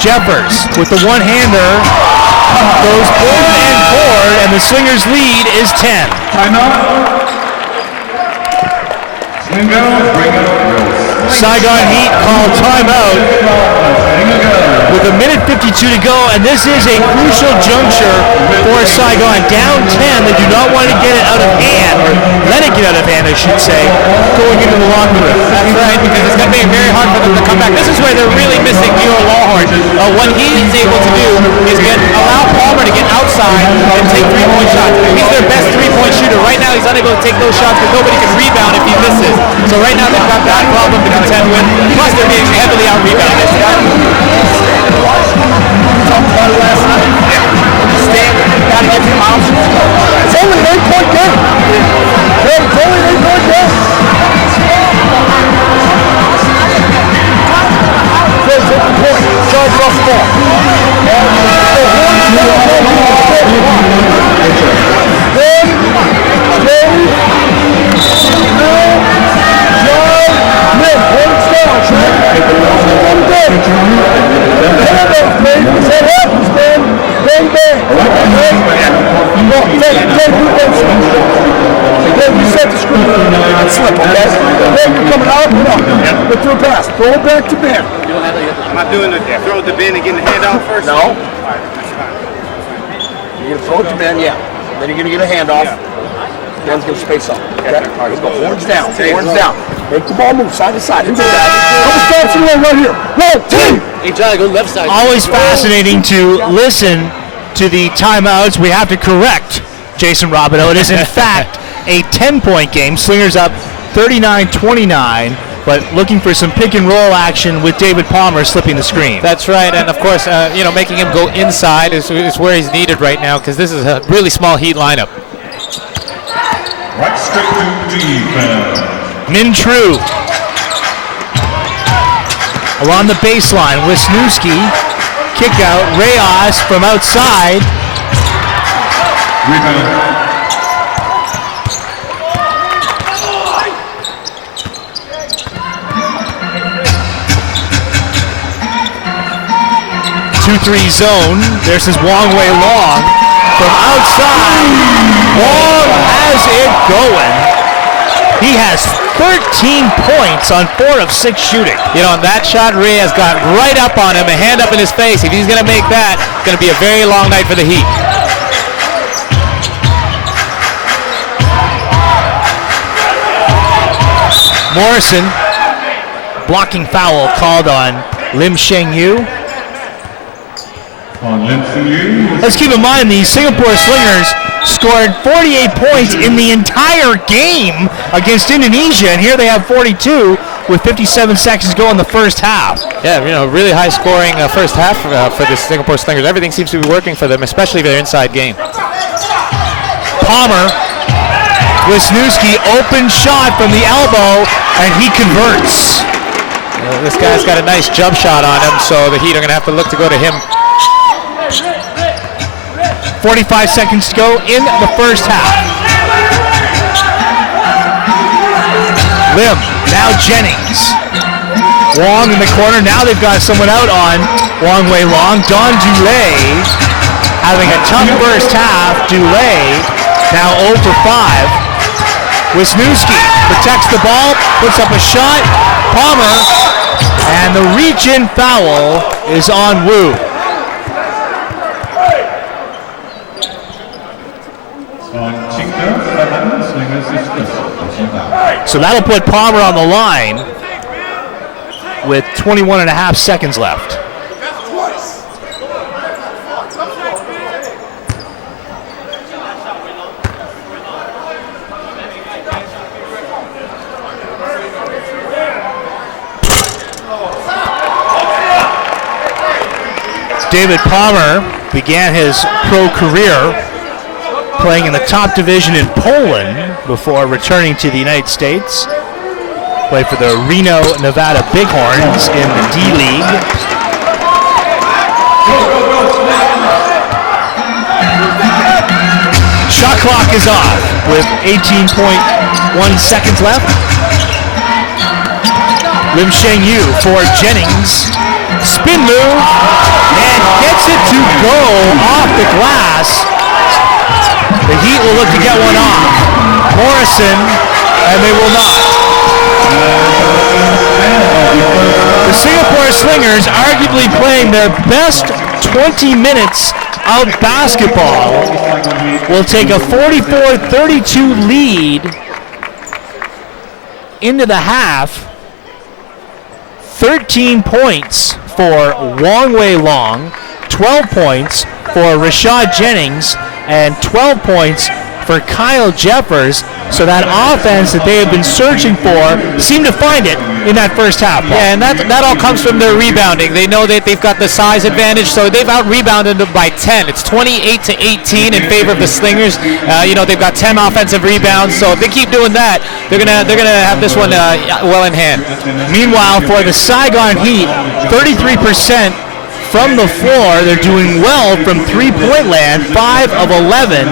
Jeffers with the one-hander goes forward, and the Slingers' lead is 10. Timeout. Slingers bring out Saigon Heat call timeout with 1:52 to go, and this is a crucial juncture for Saigon. Down 10, they do not want to get it out of hand, or let it get out of hand, I should say, going into the locker room. That's right, because it's going to be very hard for them to come back. This is where they're really missing Nero Lawhorn. What he's able to do is allow Palmer to get outside and take three-point shots. He's their best three-point shooter. Right now, he's unable to take those shots because nobody can rebound if he misses. So right now, they've got that problem to contend with. Plus, they're being heavily out-rebounded. It's only an 8-point game. Hey, it's only an 8-point game. First 50 point. Charge off the ball. Slip, okay? Then you're coming out, but through a pass. Throw it back to Ben. Am I doing the throw it to Ben and getting the handoff first? No. You're going to throw it to Ben, yeah. Then you're going to get a handoff. Ben's going to space up. Okay? All right, let's go. Horns down. Horns down. Make the ball move side to side. Couple steps in right here. 1, 2. Hey, Johnny, go left side. Always fascinating to listen to the timeouts. We have to correct Jason Robideau. It is, in fact, a 10-point game. Slingers up 39-29, but looking for some pick and roll action with David Palmer slipping the screen. That's right, and of course, making him go inside is where he's needed right now because this is a really small Heat lineup. right straight to defense. Min True along the baseline. Wisniewski, kick out. Reyes from outside. Rebound. 2-3 zone. There's his Wong Wei Long from outside. Wong has it going. He has 13 points on 4 of 6 shooting. On that shot, Reyes got right up on him, a hand up in his face. If he's going to make that, it's going to be a very long night for the Heat. Morrison, blocking foul called on Lim Sheng-yu. Let's keep in mind the Singapore Slingers scored 48 points in the entire game against Indonesia, and here they have 42 with 57 seconds to go in the first half. Yeah, really high scoring first half for the Singapore Slingers. Everything seems to be working for them, especially their inside game. Palmer, Wisniewski, open shot from the elbow, and he converts. This guy's got a nice jump shot on him, so the Heat are going to have to look to go to him. 45 seconds to go in the first half. Lim, now Jennings. Wong in the corner. Now they've got someone out on Wong Wei Long. Don Dulé having a tough first half. Dulé now 0 for 5. Wisniewski protects the ball, puts up a shot. Palmer, and the reach-in foul is on Wu. So that'll put Palmer on the line with 21 and a half seconds left. David Palmer began his pro career playing in the top division in Poland before returning to the United States. Played for the Reno, Nevada Bighorns in the D-League. Shot clock is off with 18.1 seconds left. Lim Sheng-yu for Jennings. Spin move, and gets it to go off the glass. The Heat will look to get one off. Morrison, and they will not. The Singapore Slingers arguably playing their best 20 minutes of basketball will take a 44-32 lead into the half. 13 points for Wong Wei Long, 12 points for Rashad Jennings, and 12 points for Kyle Jeffers. So that offense that they have been searching for seemed to find it in that first half. Yeah, and that all comes from their rebounding. They know that they've got the size advantage, so they've out-rebounded them by 10. It's 28-18 in favor of the Slingers. They've got 10 offensive rebounds, so if they keep doing that, they're gonna have this one well in hand. Meanwhile, for the Saigon Heat, 33% from the floor. They're doing well from three-point land, 5 of 11.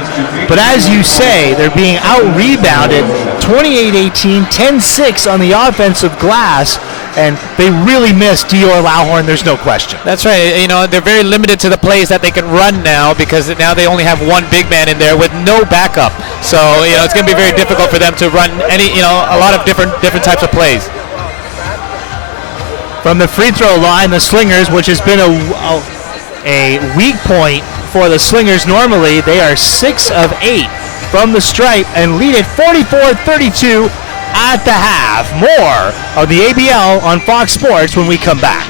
But as you say, they're being out-rebounded, 28-18, 10-6 on the offensive glass, and they really miss Dior Lauhorn, there's no question. That's right. They're very limited to the plays that they can run now because now they only have one big man in there with no backup. So, it's going to be very difficult for them to run a lot of different types of plays. From the free throw line, the Slingers, which has been a weak point for the Slingers normally, they are 6 of 8 from the stripe and lead it 44-32 at the half. More of the ABL on Fox Sports when we come back.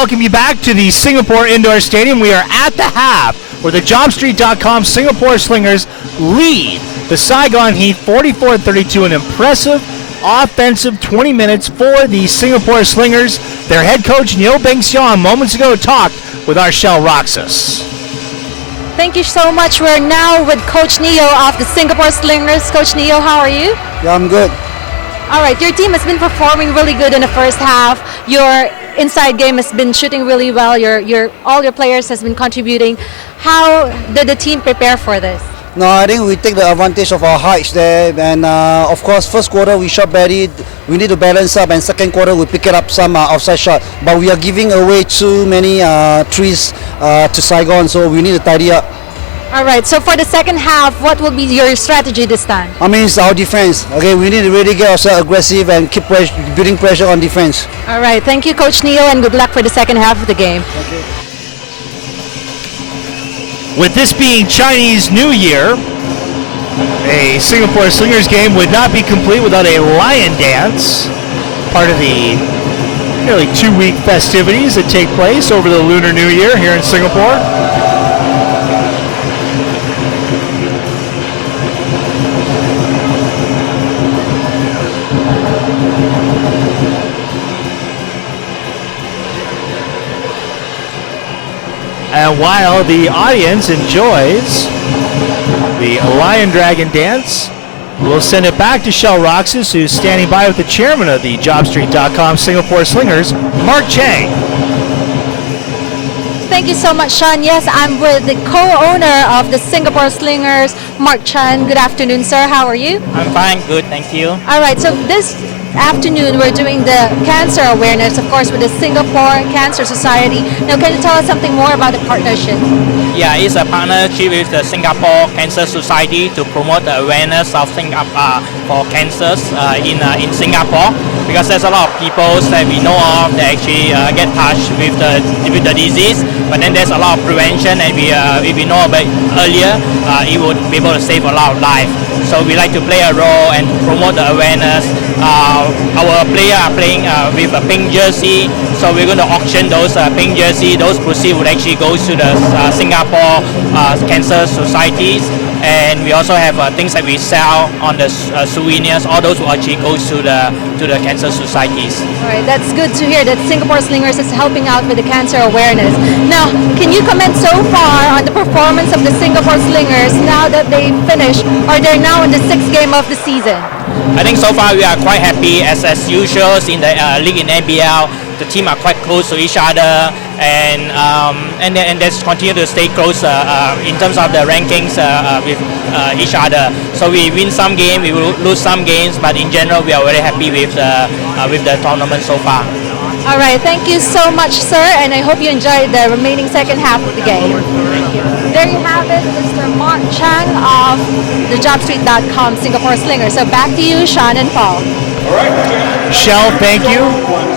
welcome you back to the Singapore Indoor Stadium. We are at the half where the JobStreet.com Singapore Slingers lead the Saigon Heat 44-32, an impressive offensive 20 minutes for the Singapore Slingers. Their head coach Neil Beng-Xiong moments ago talked with our Shell Roxas. Thank you so much. We're now with Coach Neo of the Singapore Slingers. Coach Neo, how are you? Yeah, I'm good. All right, your team has been performing really good in the first half. Your inside game has been shooting really well. All your players has been contributing. How did the team prepare for this? No, I think we take the advantage of our heights there, and of course, first quarter we shot badly. We need to balance up, and second quarter we pick it up some outside shot. But we are giving away too many threes to Saigon, so we need to tidy up. All right, so for the second half, what will be your strategy this time? I mean, it's our defense. Okay, we need to really get ourselves aggressive and keep building pressure on defense. All right, thank you, Coach Neo, and good luck for the second half of the game. Thank you. With this being Chinese New Year, a Singapore Slingers game would not be complete without a lion dance, part of the nearly 2-week festivities that take place over the Lunar New Year here in Singapore. And while the audience enjoys the Lion Dragon dance, we'll send it back to Shell Roxas, who's standing by with the chairman of the JobStreet.com Singapore Slingers, Mark Chang. Thank you so much, Sean. Yes, I'm with the co-owner of the Singapore Slingers, Mark Chan. Good afternoon, sir. How are you? I'm fine, good, thank you. All right, so this afternoon we're doing the cancer awareness, of course, with the Singapore Cancer Society. Now, can you tell us something more about the partnership? Yeah, it's a partnership with the Singapore Cancer Society to promote the awareness of Singapore for cancers in Singapore, because there's a lot of people that we know of that actually get touched with the disease, but then there's a lot of prevention, and if we know about it earlier, it would be able to save a lot of lives. So we like to play a role and promote the awareness. Our players are playing with a pink jersey, so we're going to auction those pink jersey. Those proceeds would actually go to the Singapore Cancer Societies, and we also have things that we sell on the souvenirs. All those will actually go to the cancer societies. All right, that's good to hear that Singapore Slingers is helping out with the cancer awareness. Now, can you comment so far on the performance of the Singapore Slingers now that they finished, or they're now in the 6th game of the season? I think so far we are quite happy as usual in the league in ABL. The team are quite close to each other, and let's continue to stay close in terms of the rankings with each other. So we win some games, we will lose some games, but in general we are very happy with the tournament so far. All right, thank you so much, sir, and I hope you enjoyed the remaining second half of the game. Thank you. There you have it, Mr. Mark Chang of the JobStreet.com Singapore Slingers. So back to you, Sean and Paul. Shell, thank you.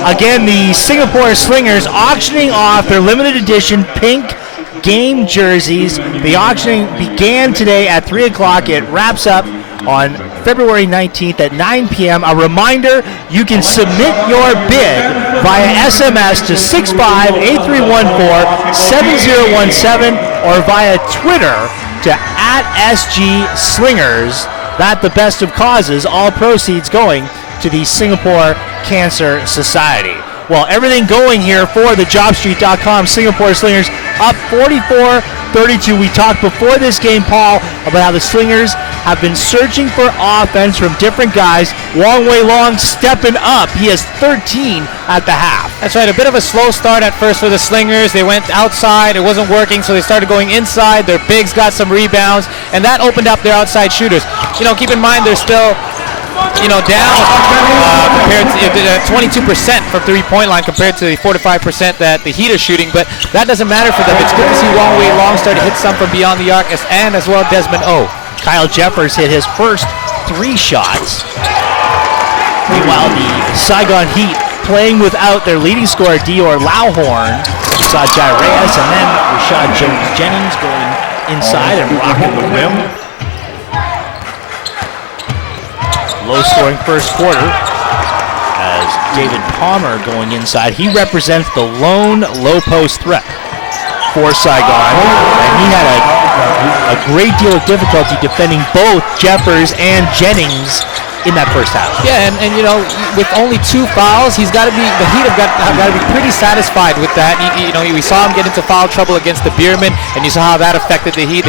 Again, the Singapore Slingers auctioning off their limited edition pink game jerseys. The auctioning began today at 3 o'clock. It wraps up on February 19th at 9 p.m. A reminder, you can submit your bid via SMS to 658314-7017 or via Twitter to @SGSlingers. That the best of causes, all proceeds going to the Singapore Cancer Society. Well, everything going here for the JobStreet.com Singapore Slingers, up 44-32. We talked before this game, Paul, about how the Slingers have been searching for offense from different guys. Wong Wei Long stepping up. He has 13 at the half. That's right, a bit of a slow start at first for the Slingers. They went outside, it wasn't working, so they started going inside. Their bigs got some rebounds, and that opened up their outside shooters. You know, keep in mind they're still down compared to 22% from three-point line compared to the 4-5% that the Heat are shooting, but that doesn't matter for them. It's good to see Wong Wei Long start to hit some from beyond the arc, and as well Desmond O. Kyle Jeffers hit his first 3 shots. Meanwhile, the Saigon Heat playing without their leading scorer, Dior Lauhorn. We saw Jai Reyes and then Rashad Jennings going inside and rocking the rim. Low-scoring first quarter as as David Palmer going inside. He represents the lone low post threat for Saigon, and he had a great deal of difficulty defending both Jeffers and Jennings in that first half. Yeah, and you know, with only 2 fouls, the Heat have got to be pretty satisfied with that. We saw him get into foul trouble against the Bierman, and you saw how that affected the Heat.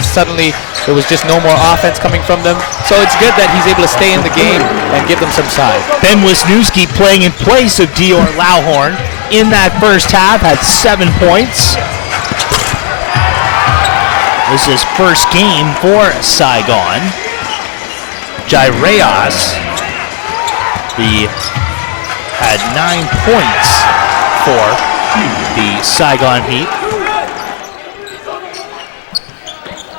Suddenly there was just no more offense coming from them. So it's good that he's able to stay in the game and give them some size. Ben Wisniewski playing in place of Dior Lauhorn in that first half had 7 points. This is his first game for Saigon. Jai Reyes had 9 points for the Saigon Heat.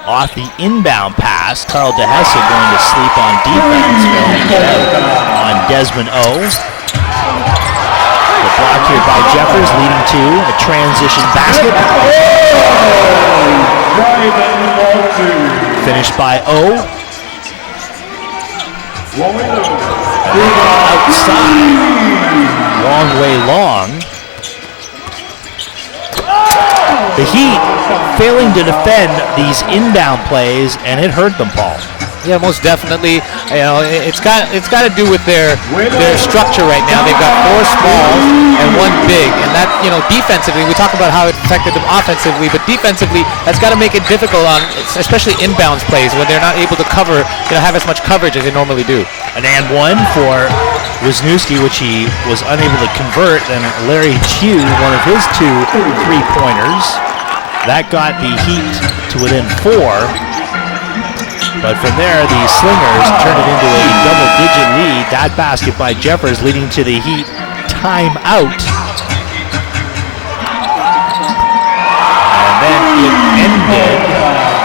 Off the inbound pass, Carl DeHesse going to sleep on defense, going to get out on Desmond O. The block here by Jeffers leading to a transition basket. Finished by O. Outside. Long way long. The Heat failing to defend these inbound plays, and it hurt them, Paul. Yeah, most definitely. It's got to do with their structure right now. They've got 4 smalls and 1 big, and that, defensively, we talk about how it affected them offensively, but defensively, that's got to make it difficult on especially inbounds plays when they're not able to cover, have as much coverage as they normally do. An and 1 for Wisniewski, which he was unable to convert, and Larry Chu, one of his 2 3-pointers. That got the Heat to within 4. But from there, the Slingers turned it into a double-digit lead. That basket by Jeffers leading to the Heat timeout. And then it ended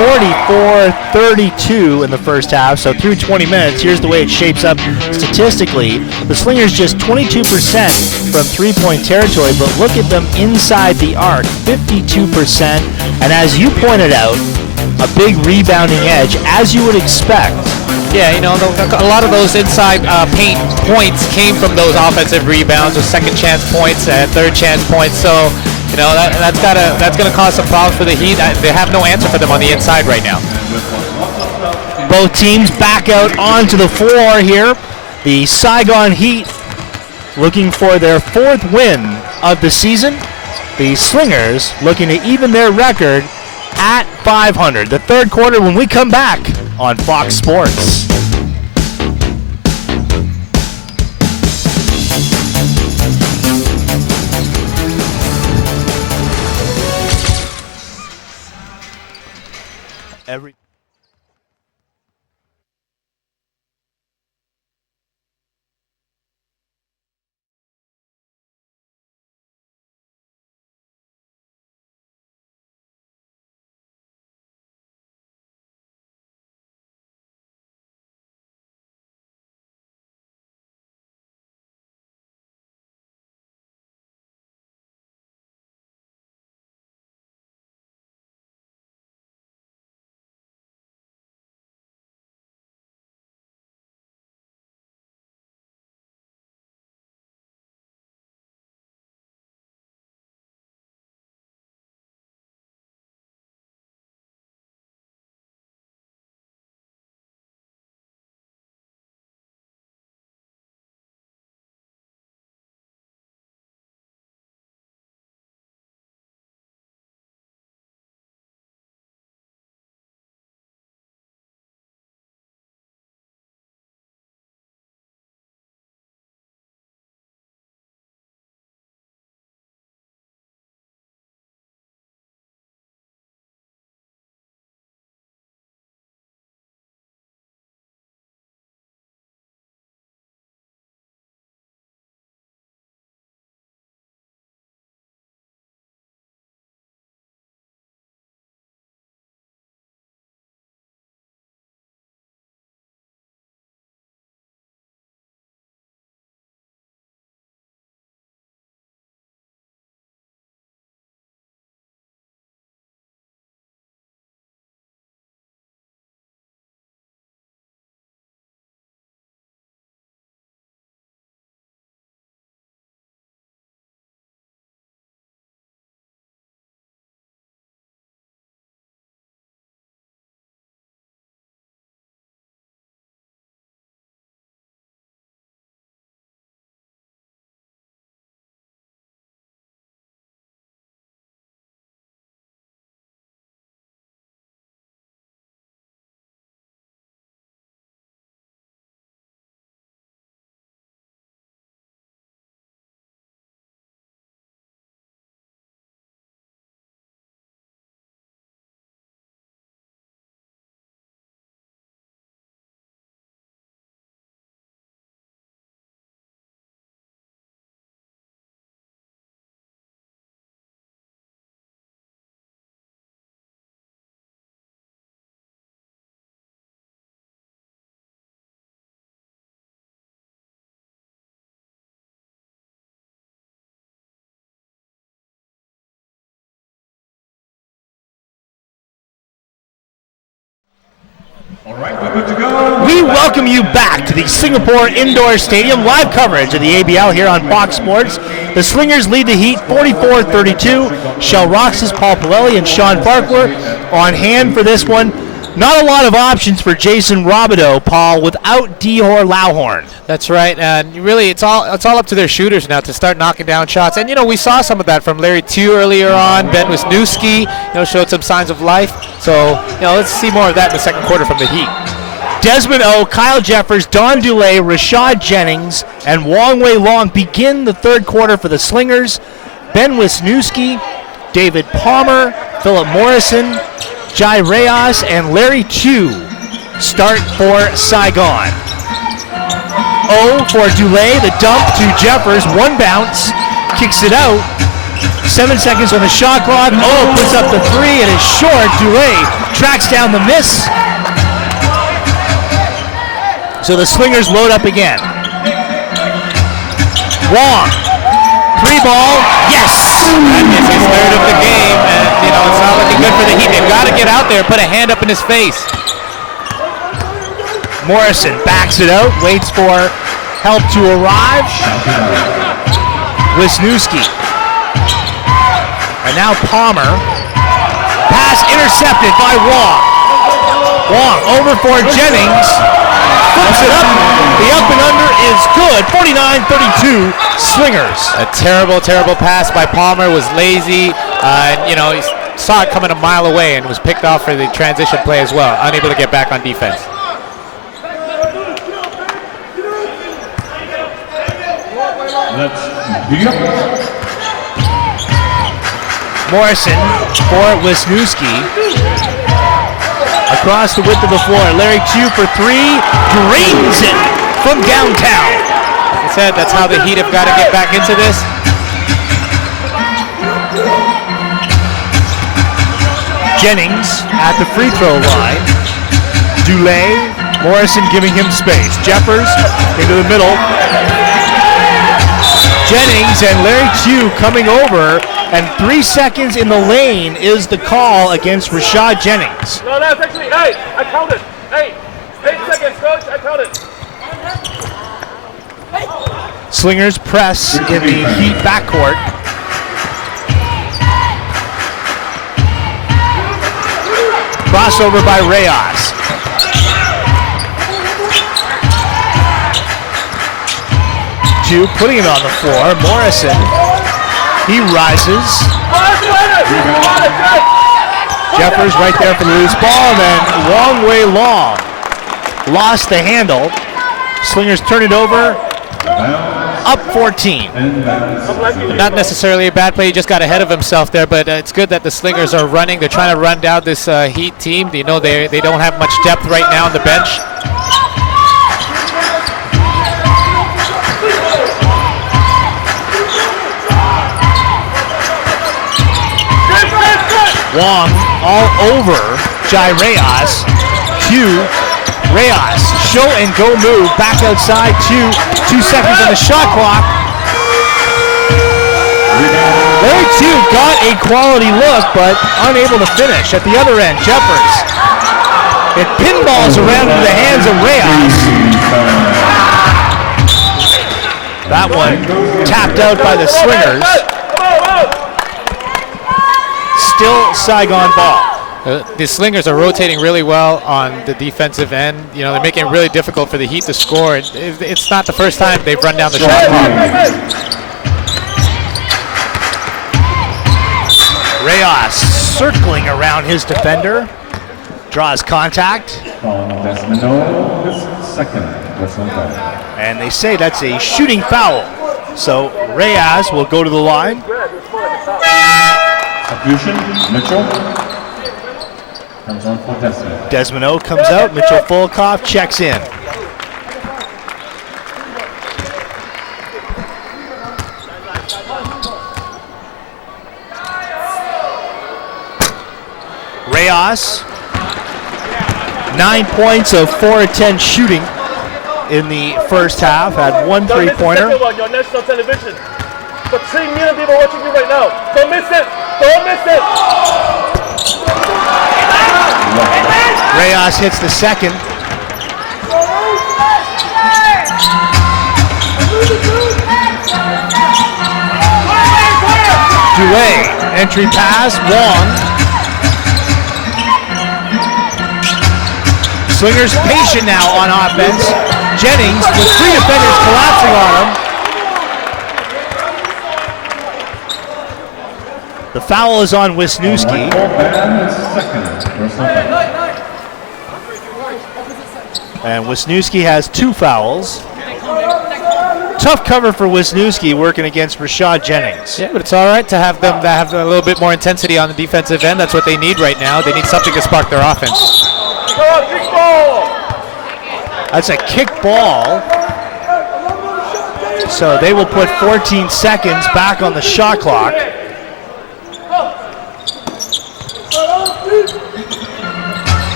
44-32 in the first half. So through 20 minutes, here's the way it shapes up statistically. The Slingers just 22% from three-point territory, but look at them inside the arc, 52%. And as you pointed out, a big rebounding edge, as you would expect. Yeah, a lot of those inside paint points came from those offensive rebounds, or second chance points and third chance points. So, that's gonna cause some problems for the Heat. They have no answer for them on the inside right now. Both teams back out onto the floor here. The Saigon Heat looking for their 4th win of the season. The Slingers looking to even their record at 500. The third quarter when we come back on Fox Sports. Good to go. We welcome you back to the Singapore Indoor Stadium. Live coverage of the ABL here on Fox Sports. The Slingers lead the Heat 44-32. Shell Roxas, Paul Pilelli, and Sean Farquhar on hand for this one. Not a lot of options for Jason Robideau, Paul, without Dehor Lauhorn. That's right, and really, it's all up to their shooters now to start knocking down shots. And we saw some of that from Larry Tew earlier on. Ben Wisniewski, showed some signs of life. So, let's see more of that in the second quarter from the Heat. Desmond O, Kyle Jeffers, Don Dulé, Rashad Jennings, and Wong Wei Long begin the third quarter for the Slingers. Ben Wisniewski, David Palmer, Philip Morrison, Jai Reyes, and Larry Tew start for Saigon. O for Dulé, the dump to Jeffers, one bounce, kicks it out. 7 seconds on the shot clock. O puts up the three and is short. Dulé tracks down the miss. So the Slingers load up again. Wong, three ball, yes! That is his third of the game, and it's not looking good for the Heat. They've got to get out there and put a hand up in his face. Morrison backs it out, waits for help to arrive. Wisniewski. And now Palmer. Pass intercepted by Wong. Wong over for Jennings. Flips it up. The up and under is good. 49-32 Slingers. A terrible, terrible pass by Palmer. Was lazy. He saw it coming a mile away and was picked off for the transition play as well. Unable to get back on defense. Let's be up. Morrison for Wisniewski. Across the width of the floor. Larry Tew for three. Drains it from downtown. Like I said, that's how the Heat have got to get back into this. Jennings at the free throw line. Dulé, Morrison giving him space. Jeffers into the middle. Jennings and Larry Tew coming over, and 3 seconds in the lane is the call against Rashad Jennings. No, that's actually, hey, I counted. Hey, 8 seconds, coach, I counted. Slingers press in the Heat backcourt. Crossover by Reyes. Tew putting it on the floor. Morrison, he rises. Jeffers right there for the loose ball, and then Wong Wei Long lost the handle. Slingers turn it over. Up 14. Not necessarily a bad play. He just got ahead of himself there, but it's good that the Slingers are running. They're trying to run down this Heat team. They know they don't have much depth right now on the bench. Wong all over Jai Reyes. Tew, Reyes, show and go move, back outside Tew. 2 seconds on the shot clock. Larry Tew got a quality look, but unable to finish. At the other end, Jeffers. It pinballs around into the hands of Reyes. That one tapped out by the Slingers. Still Saigon ball. The Slingers are rotating really well on the defensive end. They're making it really difficult for the Heat to score. It's not the first time they've run down the shot clock. Reyes circling around his defender. Draws contact. Desmond O, his second personal foul. And they say that's a shooting foul. So Reyes will go to the line. Substitution, Mitchell. Comes on for Desmond. Desmond O comes out. Mitchell Fulkoff checks in. Reyes, 9 points of 4 of 10 shooting in the first half. Had one three-pointer. On your national television. For 3 million people watching you right now. Don't miss it. Don't miss it. Reyes hits the second. Dulé, entry pass, Wong. Slingers patient now on offense. Jennings with 3 defenders collapsing on him. The foul is on Wisniewski. And Wisniewski has 2 fouls. Tough cover for Wisniewski working against Rashad Jennings. Yeah, but it's all right to have them have a little bit more intensity on the defensive end. That's what they need right now. They need something to spark their offense. That's a kick ball. So they will put 14 seconds back on the shot clock.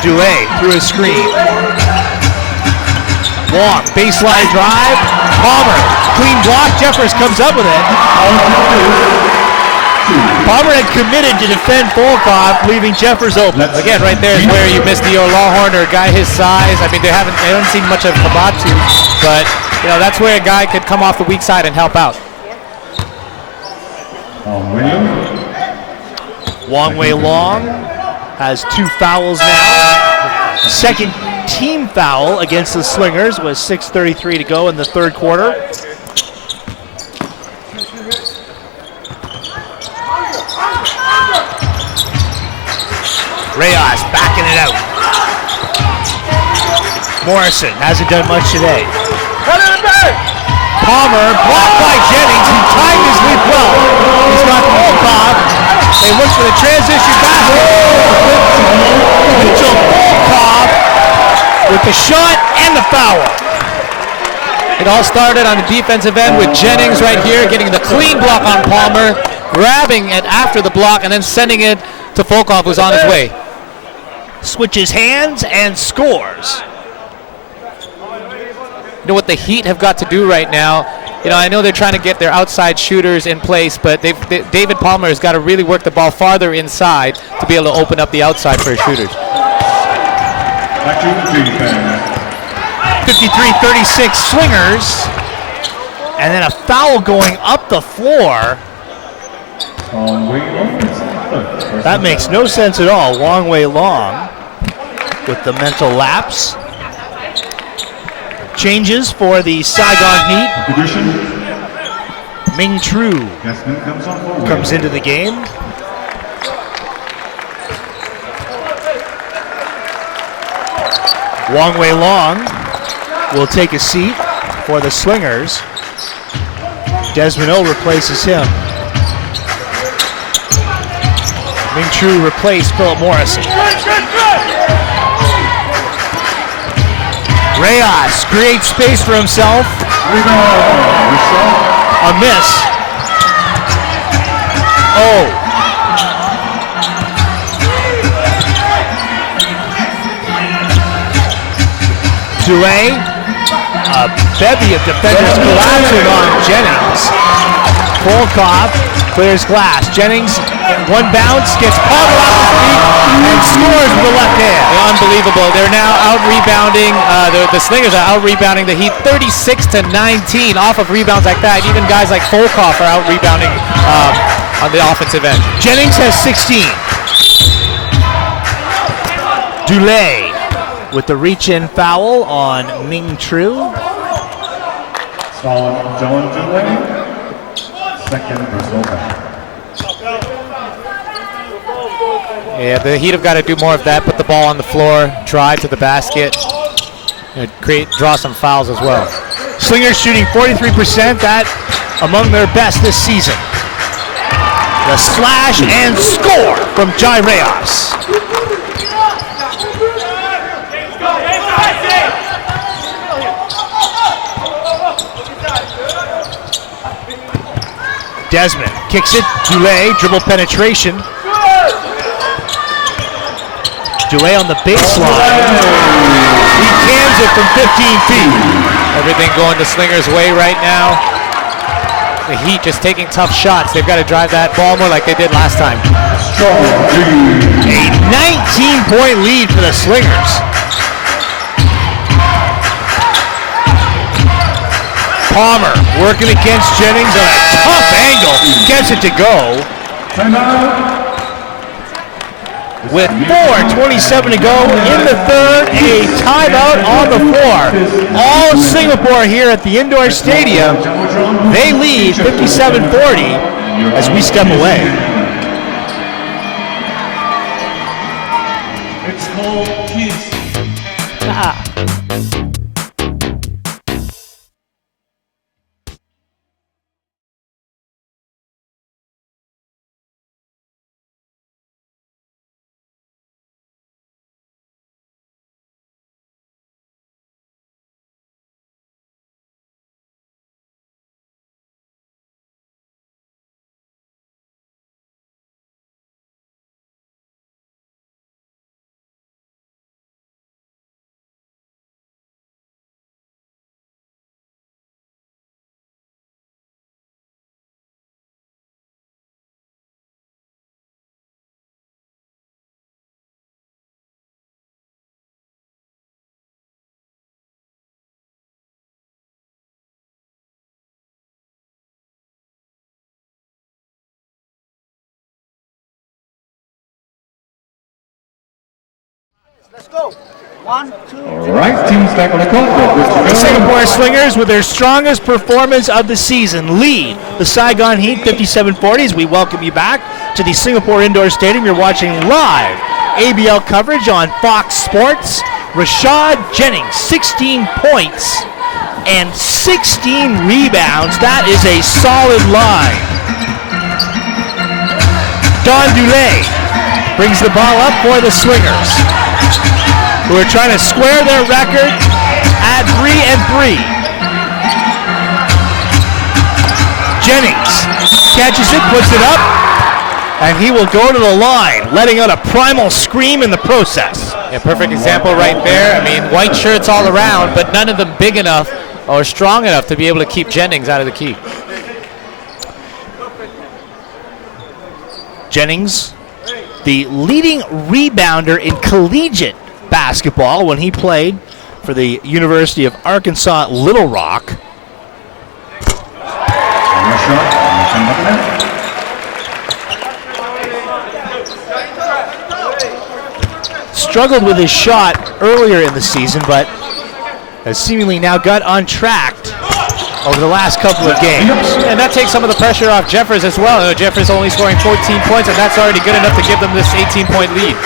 Dulé through his screen. Wong, baseline drive. Palmer, clean block. Jeffers comes up with it. Palmer had committed to defend Volkov, leaving Jeffers open. Again, right there is where you miss the Lawhorn or a guy his size. I mean, they haven't seen much of Kabatu, but you know that's where a guy could come off the weak side and help out. Wong Wei Long has 2 fouls now. Second team foul against the Slingers with 6:33 to go in the third quarter. Reyes backing it out. Morrison hasn't done much today. Palmer blocked by Jennings, who timed his leap well. He's got Volkov. They look for the transition basket. Mitchell Volkov with the shot and the foul. It all started on the defensive end with Jennings right here getting the clean block on Palmer, grabbing it after the block, and then sending it to Volkov, who's on his way. Switches hands and scores. You know what the Heat have got to do right now? You know, I know they're trying to get their outside shooters in place, but David Palmer has got to really work the ball farther inside to be able to open up the outside for his shooters. 53-36 Slingers. And then a foul going up the floor. That makes no sense at all. Wong Wei Long with the mental lapse. Changes for the Saigon Heat. Ming Tru comes into the game. Wong Wei Long will take a seat for the Slingers. Desmond O replaces him. Ming Tru replaced Philip Morrison. Reyes creates space for himself. A miss. Oh. Dulé. A bevy of defenders collapsing on Jennings. Volkov clears glass. Jennings, one bounce, gets Palmer off his feet and scores with the left hand. Unbelievable. They're now out-rebounding. The Slingers are out-rebounding the Heat 36-19 off of rebounds like that. Even guys like Volkov are out-rebounding on the offensive end. Jennings has 16. Dulé with the reach-in foul on Ming Tru. John Dulé, second personal foul. Yeah, the Heat have got to do more of that. Put the ball on the floor, drive to the basket, and draw some fouls as well. Slingers shooting 43%, that among their best this season. The slash and score from Jai Reyes. Desmond kicks it, Dulé, dribble penetration. Dulé on the baseline. He cans it from 15 feet. Everything going the Slingers' way right now. The Heat just taking tough shots. They've got to drive that ball more like they did last time. A 19-point lead for the Slingers. Palmer working against Jennings on a tough angle. Gets it to go. With 4:27 to go in the third, a timeout on the floor. All Singapore here at the indoor stadium. They lead 57-40 as we step away. It's called Kids. Let's go. 1, 2, 3. All right, teams back on the court. The Singapore Slingers, with their strongest performance of the season, lead the Saigon Heat 57-40 as we welcome you back to the Singapore Indoor Stadium. You're watching live ABL coverage on Fox Sports. Rashad Jennings, 16 points and 16 rebounds. That is a solid line. Don Dulé brings the ball up for the Slingers, who are trying to square their record at 3-3. Jennings catches it, puts it up, and he will go to the line, letting out a primal scream in the process. Yeah, perfect example right there. I mean, white shirts all around, but none of them big enough or strong enough to be able to keep Jennings out of the key. Jennings, the leading rebounder in collegiate basketball when he played for the University of Arkansas Little Rock. Struggled with his shot earlier in the season, but has seemingly now got on track over the last couple of games. And that takes some of the pressure off Jeffers as well. You know, Jeffers only scoring 14 points, and that's already good enough to give them this 18-point lead.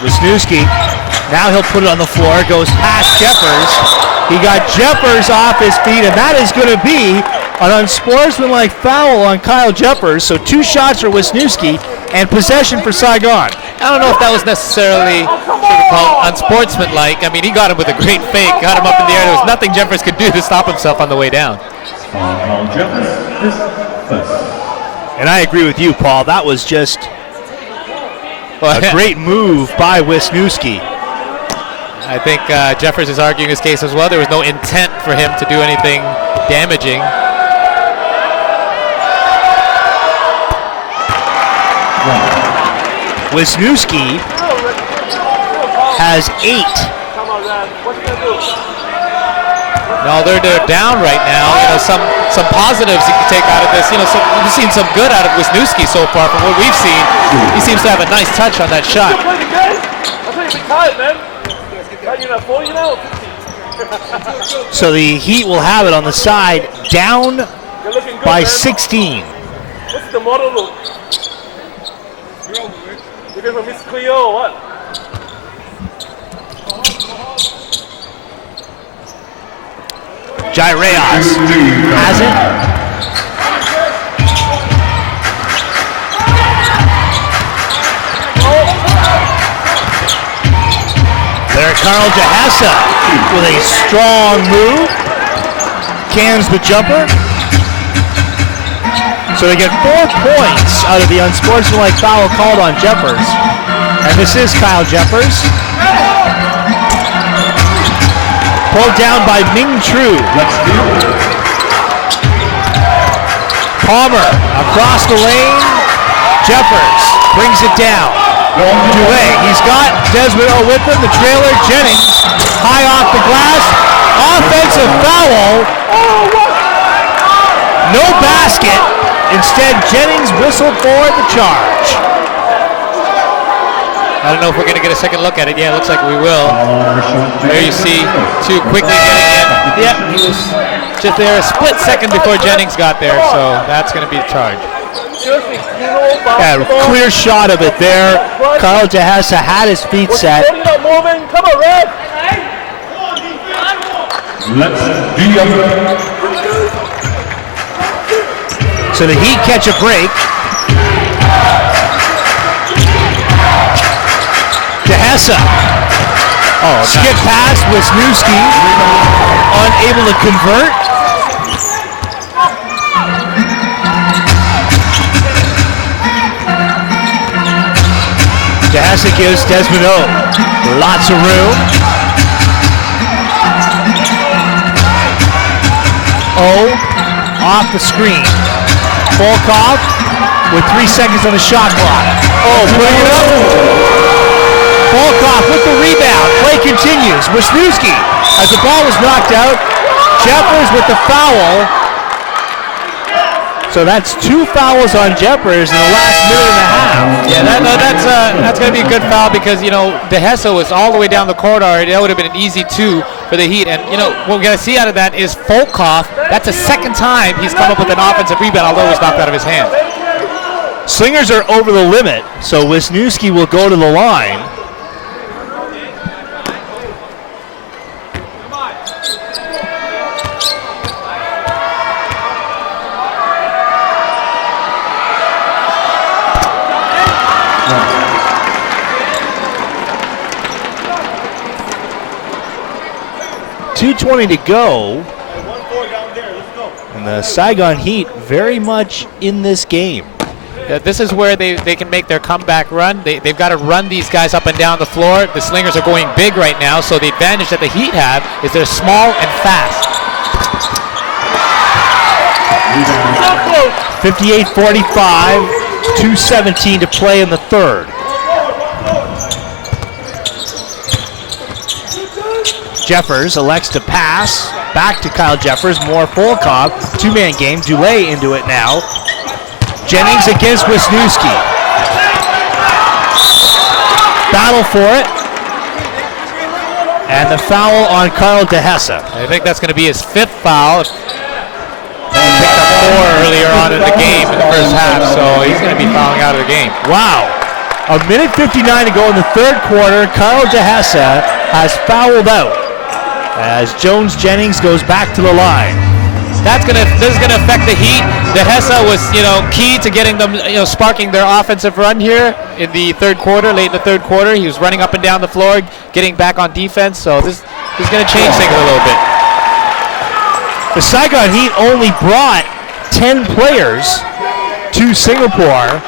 Wisniewski, now he'll put it on the floor, goes past Jeffers. He got Jeffers off his feet, and that is going to be an unsportsmanlike foul on Kyle Jeffers. So 2 shots for Wisniewski and possession for Saigon. I don't know if that was necessarily unsportsmanlike. I mean, he got him with a great fake, got him up in the air. There was nothing Jeffers could do to stop himself on the way down. And I agree with you, Paul. That was just a great move by Wisniewski. I think Jeffers is arguing his case as well. There was no intent for him to do anything damaging. Wisniewski has 8. No, they're down right now. You know, some positives you can take out of this. You know, we've seen some good out of Wisniewski so far from what we've seen. He seems to have a nice touch on that shot. So the Heat will have it on the side, down by 16. What's the model look? Looking for Miss Cleo or what? Jai Reyes has it. There, Carl Jahasa with a strong move. Cans the jumper. So they get 4 points out of the unsportsmanlike foul called on Jeffers. And this is Kyle Jeffers. Pulled down by Ming Tru. Palmer across the lane. Jeffers brings it down. Dulé, he's got Desmond O with him, the trailer. Jennings, high off the glass. Offensive foul. No basket. Instead, Jennings whistled for the charge. I don't know if we're going to get a second look at it. Yeah, it looks like we will. There you see too quickly getting in. Yeah, he was just there a split second before Jennings got there, so that's going to be the charge. Yeah, clear shot of it there. Carl Dehesa had his feet set. Not moving. Come on, Red. Let's be up. So the Heat catch a break. Dehesa. Oh, skip pass. Wisniewski unable to convert. Dehesa gives Desmond O lots of room. O off the screen. Volkov with 3 seconds on the shot clock. Oh, putting it up. Volkov with the rebound. Play continues. Wisniewski, as the ball was knocked out. Jeffers with the foul. So that's 2 fouls on Jeffers in the last minute and a half. Yeah, that's going to be a good foul because, you know, Dehesa was all the way down the corridor. That would have been an easy 2 for the Heat. And, you know, what we're going to see out of that is Volkov. That's the second time he's come up with an offensive rebound, although it was knocked out of his hand. Slingers are over the limit, so Wisniewski will go to the line. .220 to go, and the Saigon Heat very much in this game. Yeah, this is where they can make their comeback run. They've got to run these guys up and down the floor. The Slingers are going big right now, so the advantage that the Heat have is they're small and fast. 58-45, 2:17 to play in the third. Jeffers elects to pass back to Kyle Jeffers. More Volkov. 2-man game. Dulé into it now. Jennings against Wisniewski. Battle for it. And the foul on Carl Dehesa. I think that's going to be his 5th foul. He picked up 4 earlier on in the game in the first half, so he's going to be fouling out of the game. Wow. 1:59 to go in the third quarter. Carl Dehesa has fouled out as Jones Jennings goes back to the line. This is gonna affect the Heat. Dehesa was, you know, key to getting them, you know, sparking their offensive run here in the third quarter. Late in the third quarter, he was running up and down the floor, getting back on defense. So this is gonna change things a little bit. The Saigon Heat only brought 10 players to Singapore,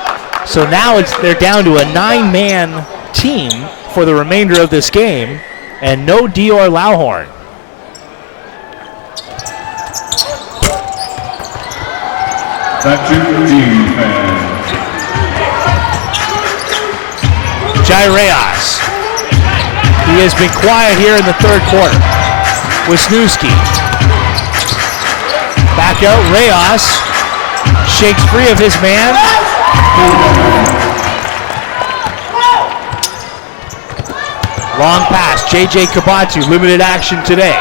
so now they're down to a 9-man team for the remainder of this game, and no Dior Lauhorn. Back to defense. Jai Reyes. He has been quiet here in the third quarter. Wisniewski. Back out, Reyes. Shakes free of his man. Long pass, J.J. Kabatu, limited action today.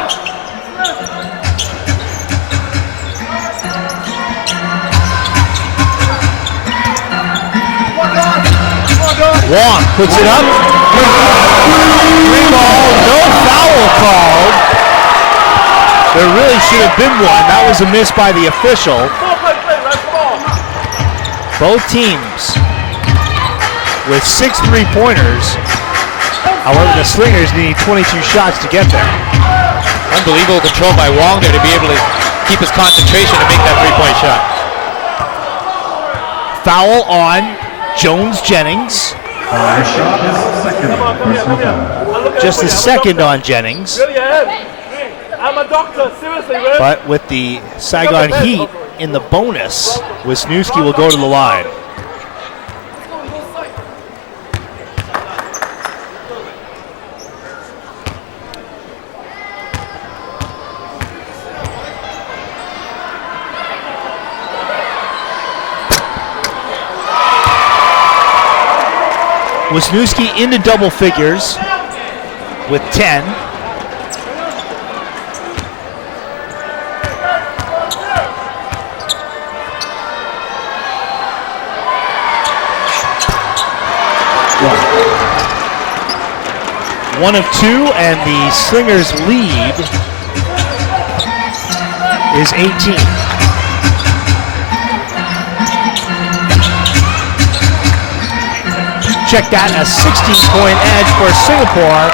Wong puts it up. Free ball, no foul called. There really should have been one. That was a miss by the official. Both teams with 6 3-pointers. However, the Slingers need 22 shots to get there. Unbelievable control by Wong there to be able to keep his concentration and make that 3-point shot. Foul on Jones Jennings. Shot is second. Personal foul. Just the second on Jennings. I'm a doctor, seriously, man. But with the Saigon Heat in the bonus, Wisniewski will go to the line. Wisniewski into double figures with 10. One of two, and the Slingers lead is 18. Check that, a 16-point edge for Singapore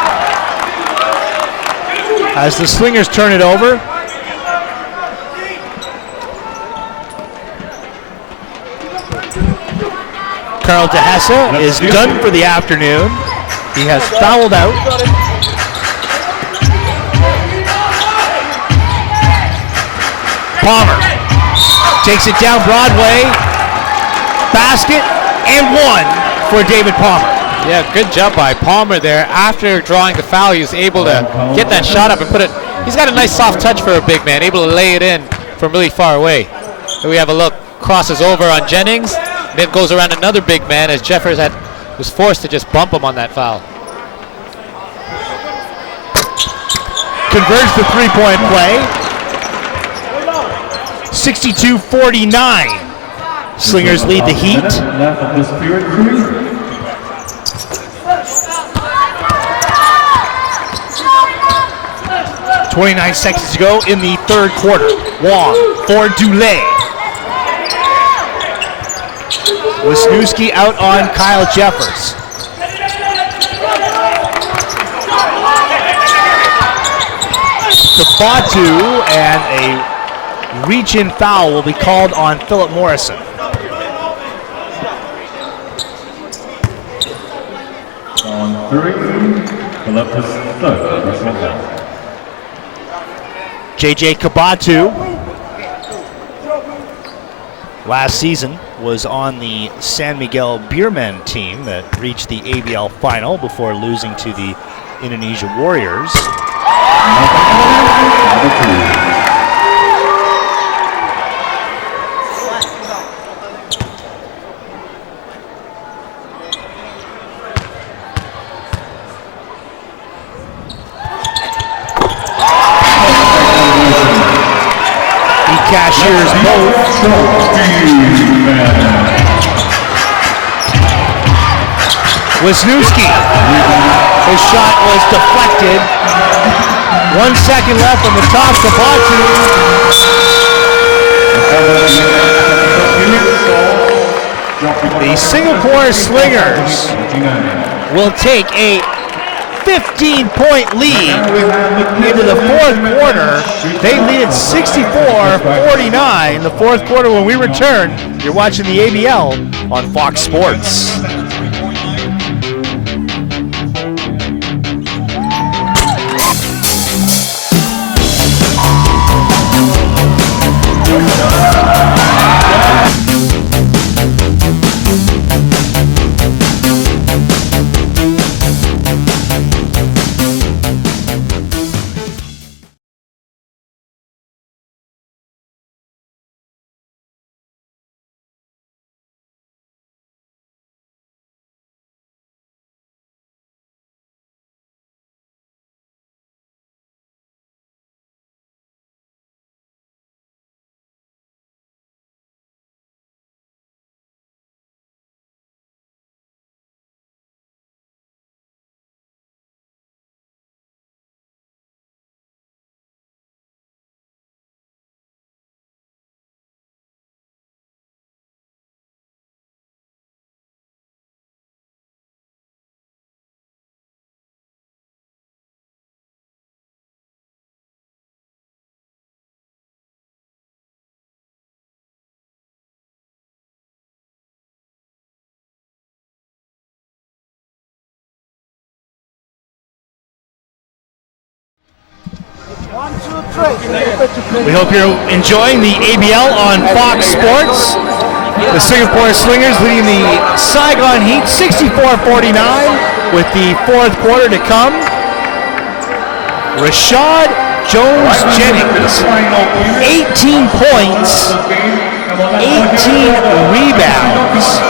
as the Slingers turn it over. Carl De Hesse is done for the afternoon. He has fouled out. Palmer takes it down Broadway. Basket and one for David Palmer. Yeah, good job by Palmer there. After drawing the foul, he was able to get that shot up and put it. He's got a nice soft touch for a big man, able to lay it in from really far away. Here we have a look, crosses over on Jennings, then goes around another big man as Jeffers was forced to just bump him on that foul. Converts the three-point play. 62-49. Slingers lead the Heat. 29 seconds to go in the third quarter. Wong for Dulé. Wisniewski out on Kyle Jeffers. To Batu, and a reach-in foul will be called on Philip Morrison. On three, Philip is third, personal foul. JJ Kabatu, last season, was on the San Miguel Beermen team that reached the ABL final before losing to the Indonesia Warriors. Cashiers both. Wisniewski. His shot was deflected. 1 second left on the top to Batu. The Singapore Slingers will take a 15-point lead into the fourth quarter. They lead at 64-49. The fourth quarter, when we return, you're watching the ABL on Fox Sports. We hope you're enjoying the ABL on Fox Sports. The Singapore Slingers leading the Saigon Heat 64-49 with the fourth quarter to come. Rashad Jones-Jennings, 18 points, 18 rebounds,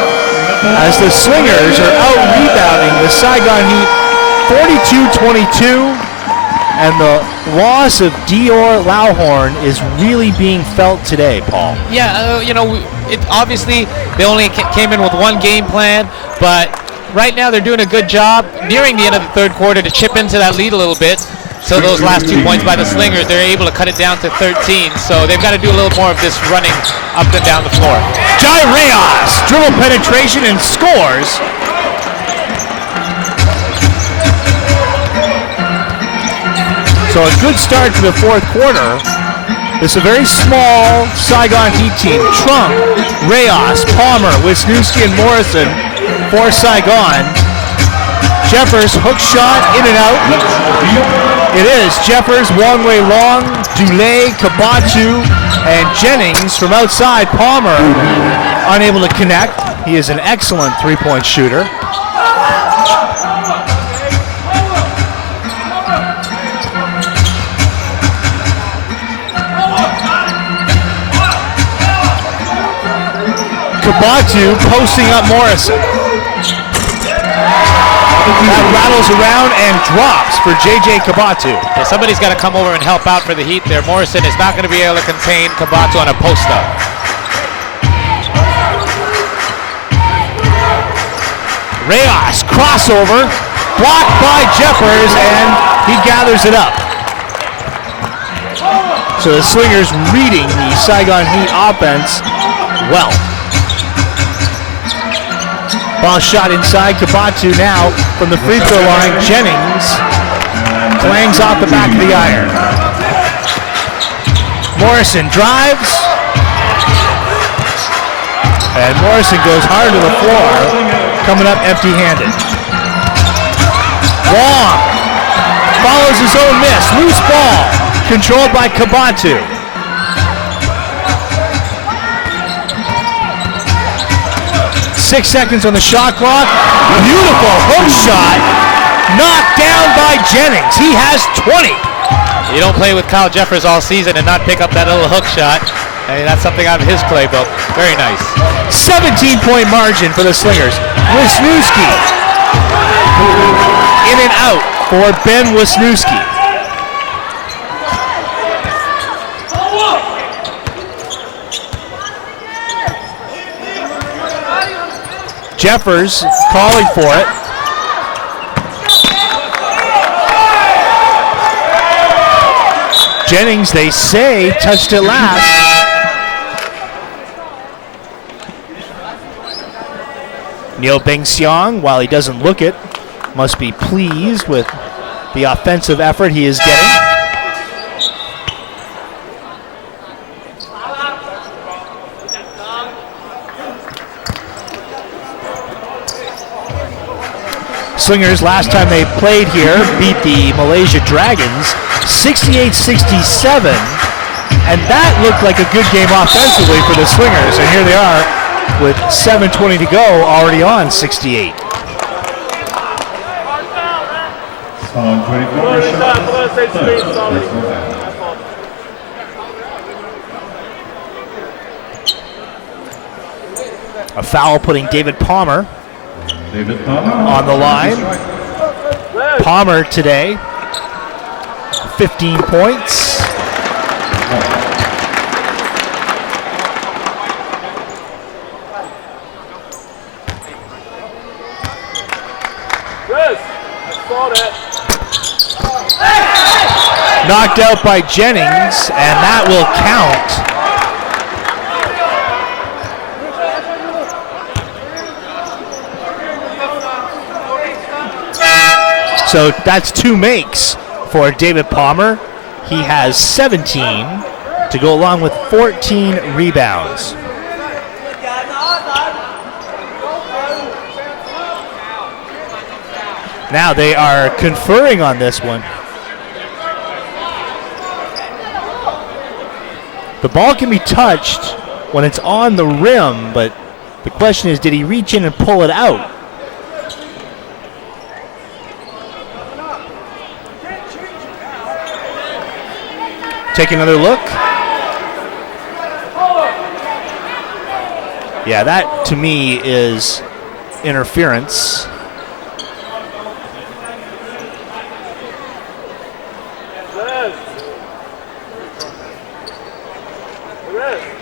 as the Slingers are out rebounding the Saigon Heat 42-22, and the loss of Dior Lauhorn is really being felt today, Paul. Yeah, obviously they only came in with one game plan, but right now they're doing a good job nearing the end of the third quarter to chip into that lead a little bit. So those last 2 points by the Slingers, they're able to cut it down to 13. So they've got to do a little more of this running up and down the floor. Jai Reyes, dribble penetration and scores. So a good start to the fourth quarter. This is a very small Saigon Heat team. Trump, Reyes, Palmer, Wisniewski, and Morrison for Saigon. Jeffers, hook shot, in and out. It is Jeffers, Wong Wei Long, Dulé, Kabatu, and Jennings from outside. Palmer unable to connect. He is an excellent three-point shooter. Kabatu posting up Morrison. That rattles around and drops for J.J. Kabatu. Yeah, somebody's got to come over and help out for the Heat there. Morrison is not going to be able to contain Kabatu on a post-up. Reyes, crossover, blocked by Jeffers, and he gathers it up. So the Slingers reading the Saigon Heat offense well. Ball shot inside. Kabatu now from the free throw line. Jennings clangs off the back of the iron. Morrison drives. And Morrison goes hard to the floor, coming up empty-handed. Wong follows his own miss. Loose ball controlled by Kabatu. 6 seconds on the shot clock. Beautiful hook shot. Knocked down by Jennings. He has 20. You don't play with Kyle Jeffers all season and not pick up that little hook shot. I mean, that's something out of his playbook. Very nice. 17-point margin for the Slingers. Wisniewski. In and out for Ben Wisniewski. Jeffers calling for it. Jennings, they say, touched it last. Neil Beng-Seong, while he doesn't look it, must be pleased with the offensive effort he is getting. Slingers, last time they played here, beat the Malaysia Dragons 68-67, and that looked like a good game offensively for the Slingers, and here they are with 7:20 to go, already on 68. On 24 shots. A foul putting David Palmer on the line. Palmer today, 15 points. Knocked out by Jennings, and that will count. So that's two makes for David Palmer. He has 17 to go along with 14 rebounds. Now they are conferring on this one. The ball can be touched when it's on the rim, but the question is, did he reach in and pull it out? Take another look. Yeah, that to me is interference.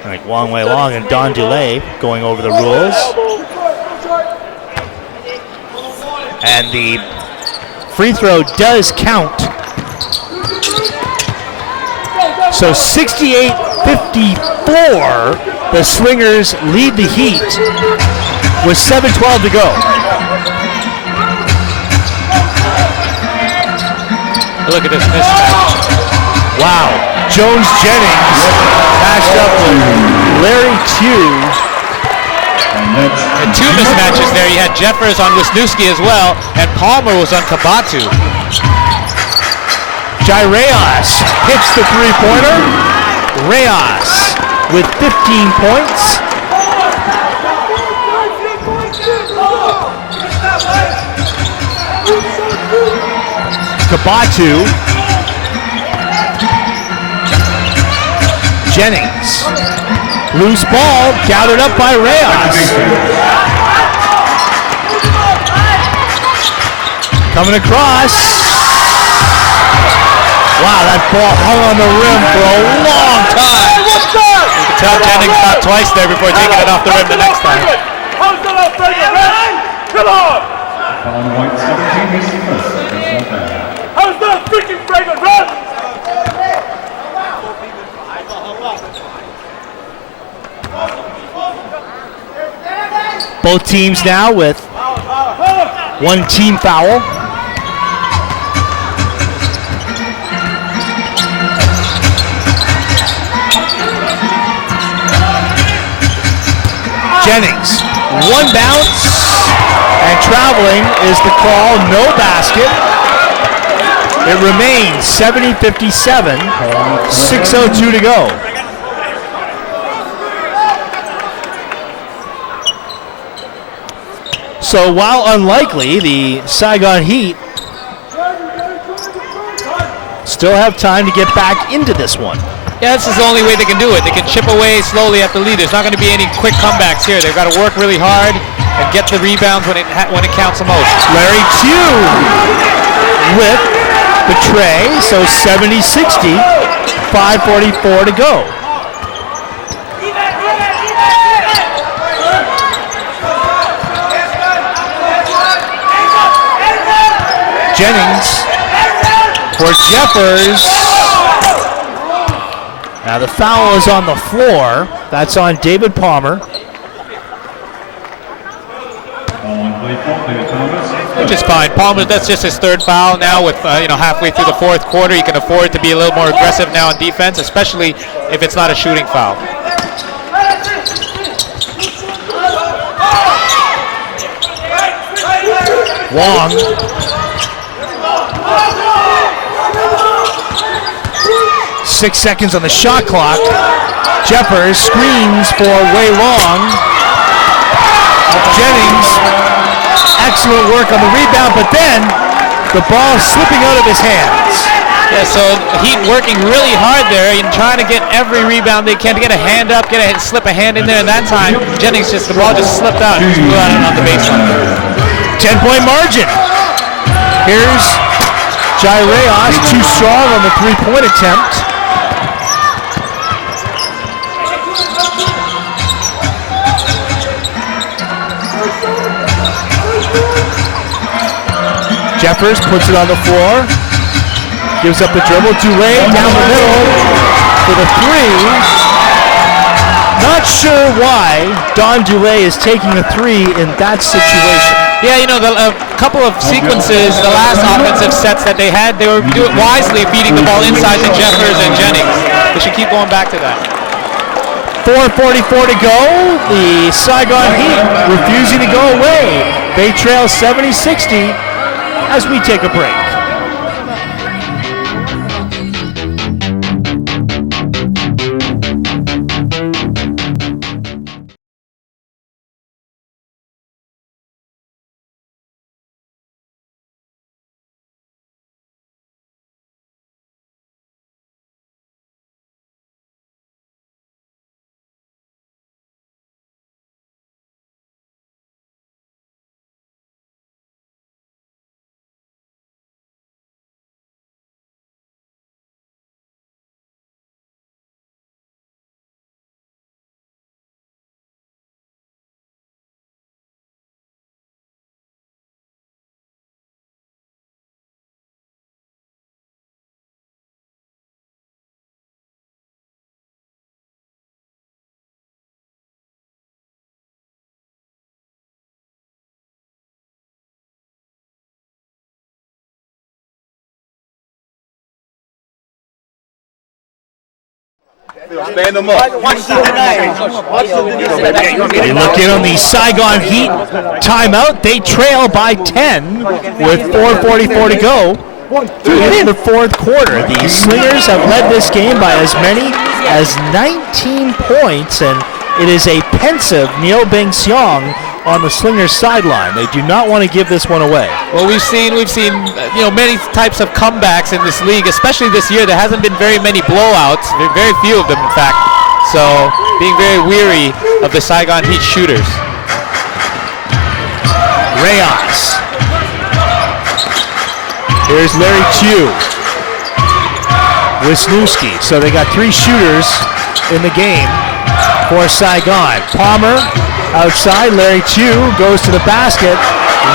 Like Wong Wei Long and Don Dulay going over the rules. And the free throw does count. So 68-54, the Slingers lead the Heat with 7:12 to go. Look at this mismatch. Wow. Jones Jennings matched up with Larry Tew. And two mismatches there. You had Jeffers on Wisniewski as well, and Palmer was on Kabatu. Jai Reyes hits the three-pointer. Reyes with 15 points. Kabatu. Jennings. Loose ball gathered up by Reyes. Coming across. Wow, that ball hung on the rim for a long time. You can tell Jennings thought twice there before taking it off the rim the next time. Come on! On white 17 is the first. That's not bad. How's that freaking fragrant, run? Both teams now with one team foul. Jennings, one bounce, and traveling is the call, no basket. It remains 70-57, 6:02 to go. So while unlikely, the Saigon Heat still have time to get back into this one. Yeah, this is the only way they can do it. They can chip away slowly at the lead. There's not going to be any quick comebacks here. They've got to work really hard and get the rebounds when it counts the most. Larry Tew with the tray, so 70-60, 5:44 to go. Jennings for Jeffers. Now the foul is on the floor. That's on David Palmer. Which is fine. Palmer, that's just his third foul now with halfway through the fourth quarter. You can afford to be a little more aggressive now on defense, especially if it's not a shooting foul. Wong. Six seconds on the shot clock. Jeffers screens for Wei Long. Jennings, excellent work on the rebound, but then the ball slipping out of his hands. Yeah, so Heat working really hard there and trying to get every rebound they can to get a hand up, slip a hand in there, and that time Jennings the ball just slipped out and just blew out on the baseline. 10-point margin. Here's Jai Reyes, too strong on the three-point attempt. Jeffers puts it on the floor, gives up the dribble, Dulay down the middle for the three. Not sure why Don Dulay is taking a three in that situation. Yeah, a couple of sequences, the last offensive sets that they had, they were doing wisely feeding the ball inside to Jeffers and Jennings. They should keep going back to that. 4:44 to go. The Saigon Heat refusing to go away. They trail 70-60 as we take a break. Stand them up. They look in on the Saigon Heat timeout. They trail by 10 with 4:44 to go in the fourth quarter. The Slingers have led this game by as many as 19 points, and it is a pensive Neo Beng Seong on the Slingers sideline. They do not want to give this one away. Well, we've seen many types of comebacks in this league, especially this year. There hasn't been very many blowouts, very few of them, in fact. So, being very weary of the Saigon Heat shooters. Reyes. Here's Larry Chu. Wisniewski. So they got 3 shooters in the game for Saigon. Palmer outside. Larry Chu goes to the basket.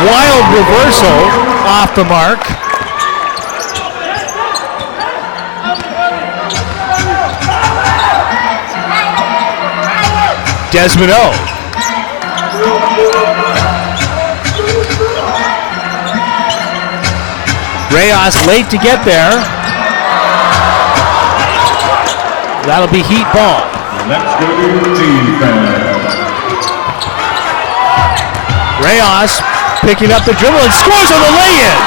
Wild reversal off the mark. Desmond O. Reyes late to get there. That'll be Heat ball. Let's go to defense. Reyes picking up the dribble and scores on the lay-in.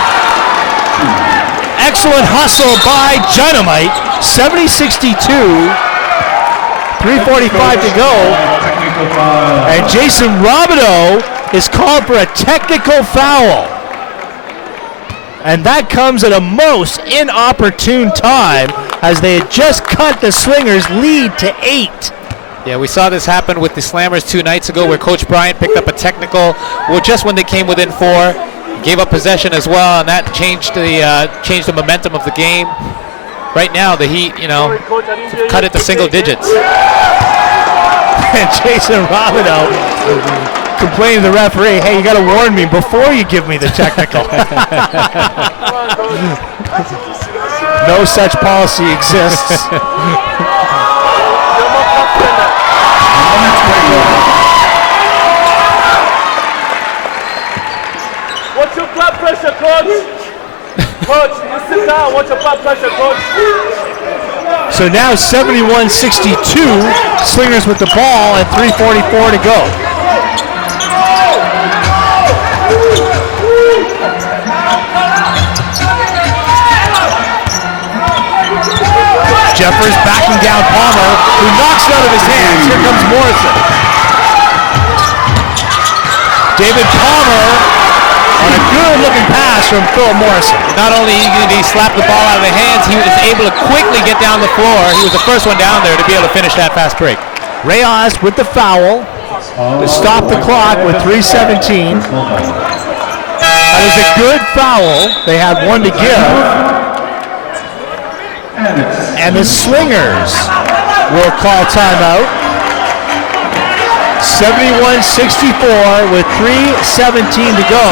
Excellent hustle by Dynamite. 70-62. 3:45 to go. And Jason Robideau is called for a technical foul. And that comes at a most inopportune time as they had just cut the Slingers' lead to 8. Yeah, we saw this happen with the Slammers 2 nights ago where Coach Bryant picked up a technical just when they came within 4, gave up possession as well, and that changed the momentum of the game. Right now, the Heat, cut it to single digits. And Jason Robideau complaining to the referee, hey, you got to warn me before you give me the technical. No such policy exists. What's your blood pressure, coach? Coach, you sit down. What's your blood pressure, coach? So now 71-62, Slingers with the ball and 3:44 to go. Jeffers backing down Palmer, who knocks it out of his hands. Here comes Morrison. David Palmer on a good-looking pass from Philip Morrison. Not only did he slap the ball out of the hands, he was able to quickly get down the floor. He was the first one down there to be able to finish that fast break. Reyes with the foul to stop the clock with 3:17. That is a good foul. They have one to give. And the Slingers will call timeout. 71-64 with 3:17 to go.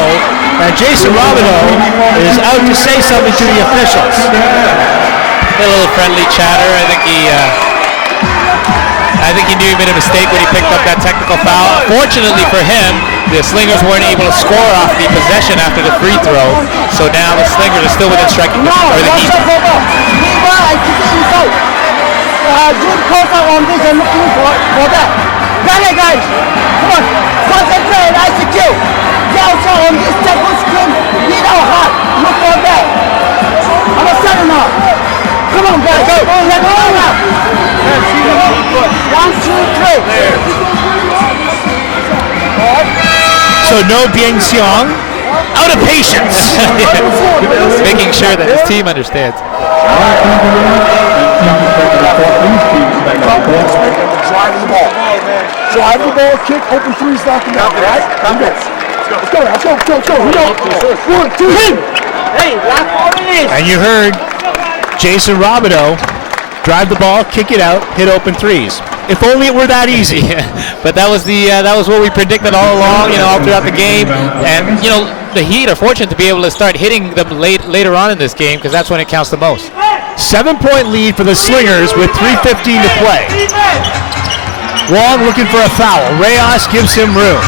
And Jason Robideau is out to say something to the officials. A little friendly chatter. I think he knew he made a mistake when he picked up that technical foul. Fortunately for him, the Slingers weren't able to score off the possession after the free throw. So now the Slingers are still within striking distance. Or the Heat. Good contact on this and looking for that. Got it, guys. Come on. Concentrate and execute. Get outside on this tempo screen. Beat out hard. Look for that. Understand it now. Come on, guys. Go. Let's go now. 1, 2, 3. So no Bieng Seong, out of patience. Making sure that his team understands. Drive the ball, kick, open threes, knock them out, right? Let's go. One, two, three. Hey, lock all it is. And you heard Jason Robideau drive the ball, kick it out, hit open threes. If only it were that easy. Yeah, but that was what we predicted all along, all throughout the game. And the Heat are fortunate to be able to start hitting them later on in this game because that's when it counts the most. 7-point lead for the Slingers with 3:15 to play. Wong looking for a foul. Reyes gives him room.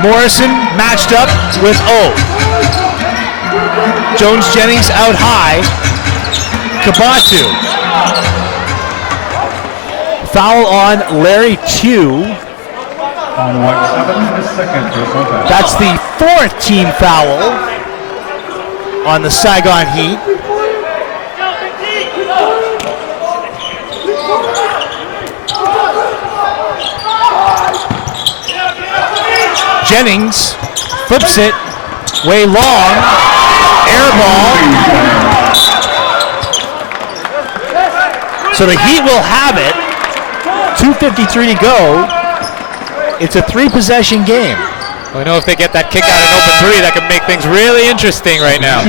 Morrison matched up with O. Jones-Jennings out high. Kabatu. foul on Larry Tew. On white 7, his second personal foul. That's the 4th team foul on the Saigon Heat. Jennings flips it way long, air ball. So the Heat will have it. 2:53 to go. It's a 3-possession game. We know if they get that kick out and open three, that could make things really interesting right now.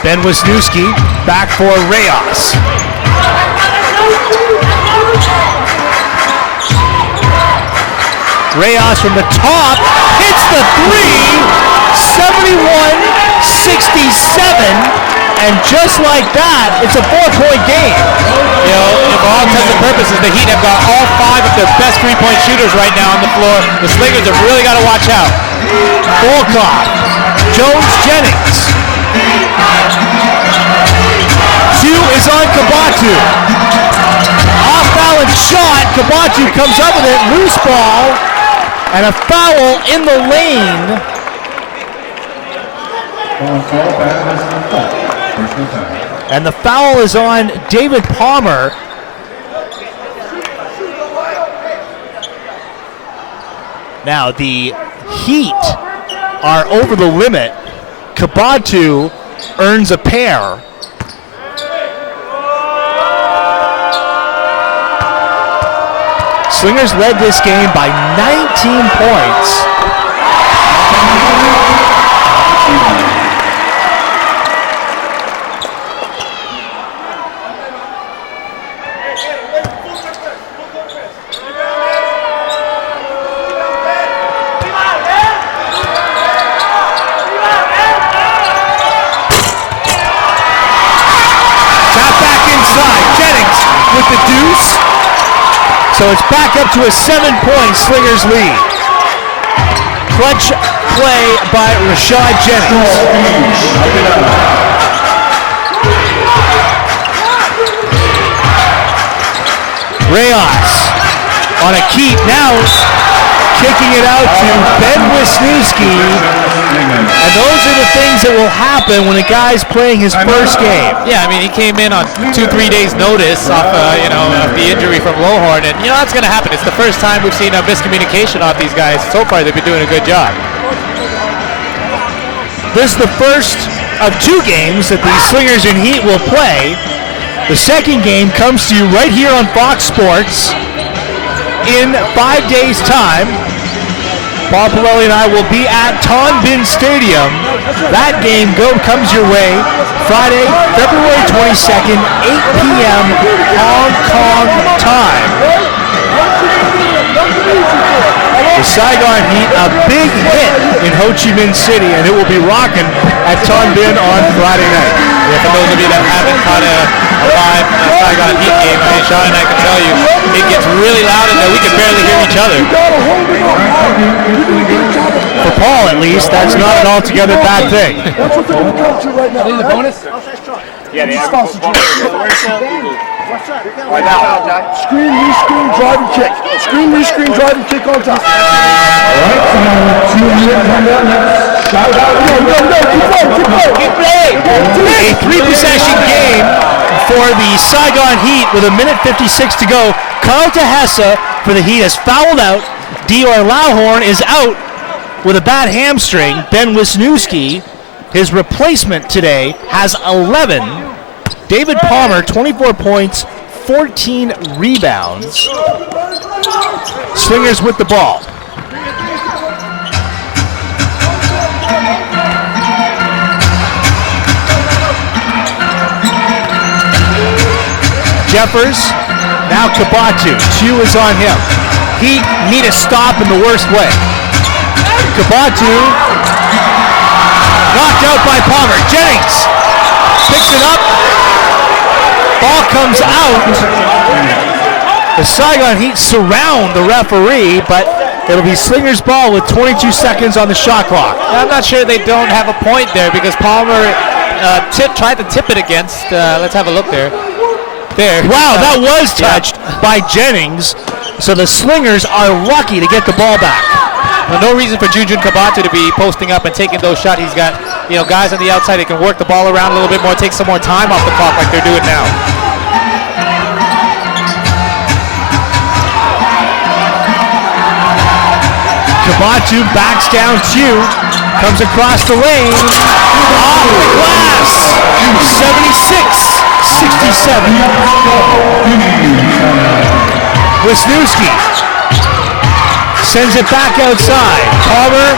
Ben Wisniewski back for Reyes. Reyes from the top hits the three, 71-67, and just like that, it's a 4-point game. You know, for all intents and purposes, the Heat have got all 5 of their best 3-point shooters right now on the floor. The Slingers have really got to watch out. Volkov, Jones, Jennings. 2 is on Kabatu. Off balance shot, Kabatu comes up with it, loose ball, and a foul in the lane. And the foul is on David Palmer. Now the Heat are over the limit. Kabatu earns a pair. Slingers led this game by 19 points. With the deuce. So it's back up to a 7-point Slingers lead. Clutch play by Rashad Jennings. Reyes on a keep, now kicking it out to Ben Wisniewski. And those are the things that will happen when a guy's playing his first game. Yeah, I mean, he came in on 2-3 days' notice off, of the injury from Lowhorn, and that's going to happen. It's the first time we've seen a miscommunication off these guys. So far, they've been doing a good job. This is the first of 2 games that the Slingers and Heat will play. The second game comes to you right here on Fox Sports in 5 days' time. Paul Pilelli and I will be at Ton Bin Stadium. That game comes your way Friday, February 22nd, 8 p.m. Hong Kong time. The Saigon Heat, a big hit in Ho Chi Minh City, and it will be rocking at Ton Bin on Friday night. Yeah, for those of you that haven't caught a live Saigon Heat game, Sean and I can tell you, it gets really loud and we can barely hear each other. For Paul, at least, that's not an altogether bad thing. That's what they're going to come to right now. The bonus? Yeah, they have right now. Screen, re-screen, drive and kick. Screen, re-screen, drive and kick on top. Keep playing. A 3-possession game for the Saigon Heat with 1:56 to go. Carl Tehessa for the Heat has fouled out. Dior Lowhorn is out with a bad hamstring. Ben Wisniewski, his replacement today, has 11. David Palmer, 24 points, 14 rebounds. Slingers with the ball. Jeffers, now Kabatu. Chu is on him. Heat need a stop in the worst way. Kabatu knocked out by Palmer. Jennings picks it up. Ball comes out. The Saigon Heat surround the referee, but It'll be Slingers ball with 22 seconds on the shot clock. I'm not sure they don't have a point there because Palmer tried to tip it against. Let's have a look there. There. Wow, that was touched by Jennings. So the Slingers are lucky to get the ball back. Well, no reason for Jujun Kabatu to be posting up and taking those shots. He's got guys on the outside that can work the ball around a little bit more, take some more time off the clock like they're doing now. Kabatu backs down two, comes across the lane, off the glass, 76-67. Wisniewski sends it back outside. Palmer,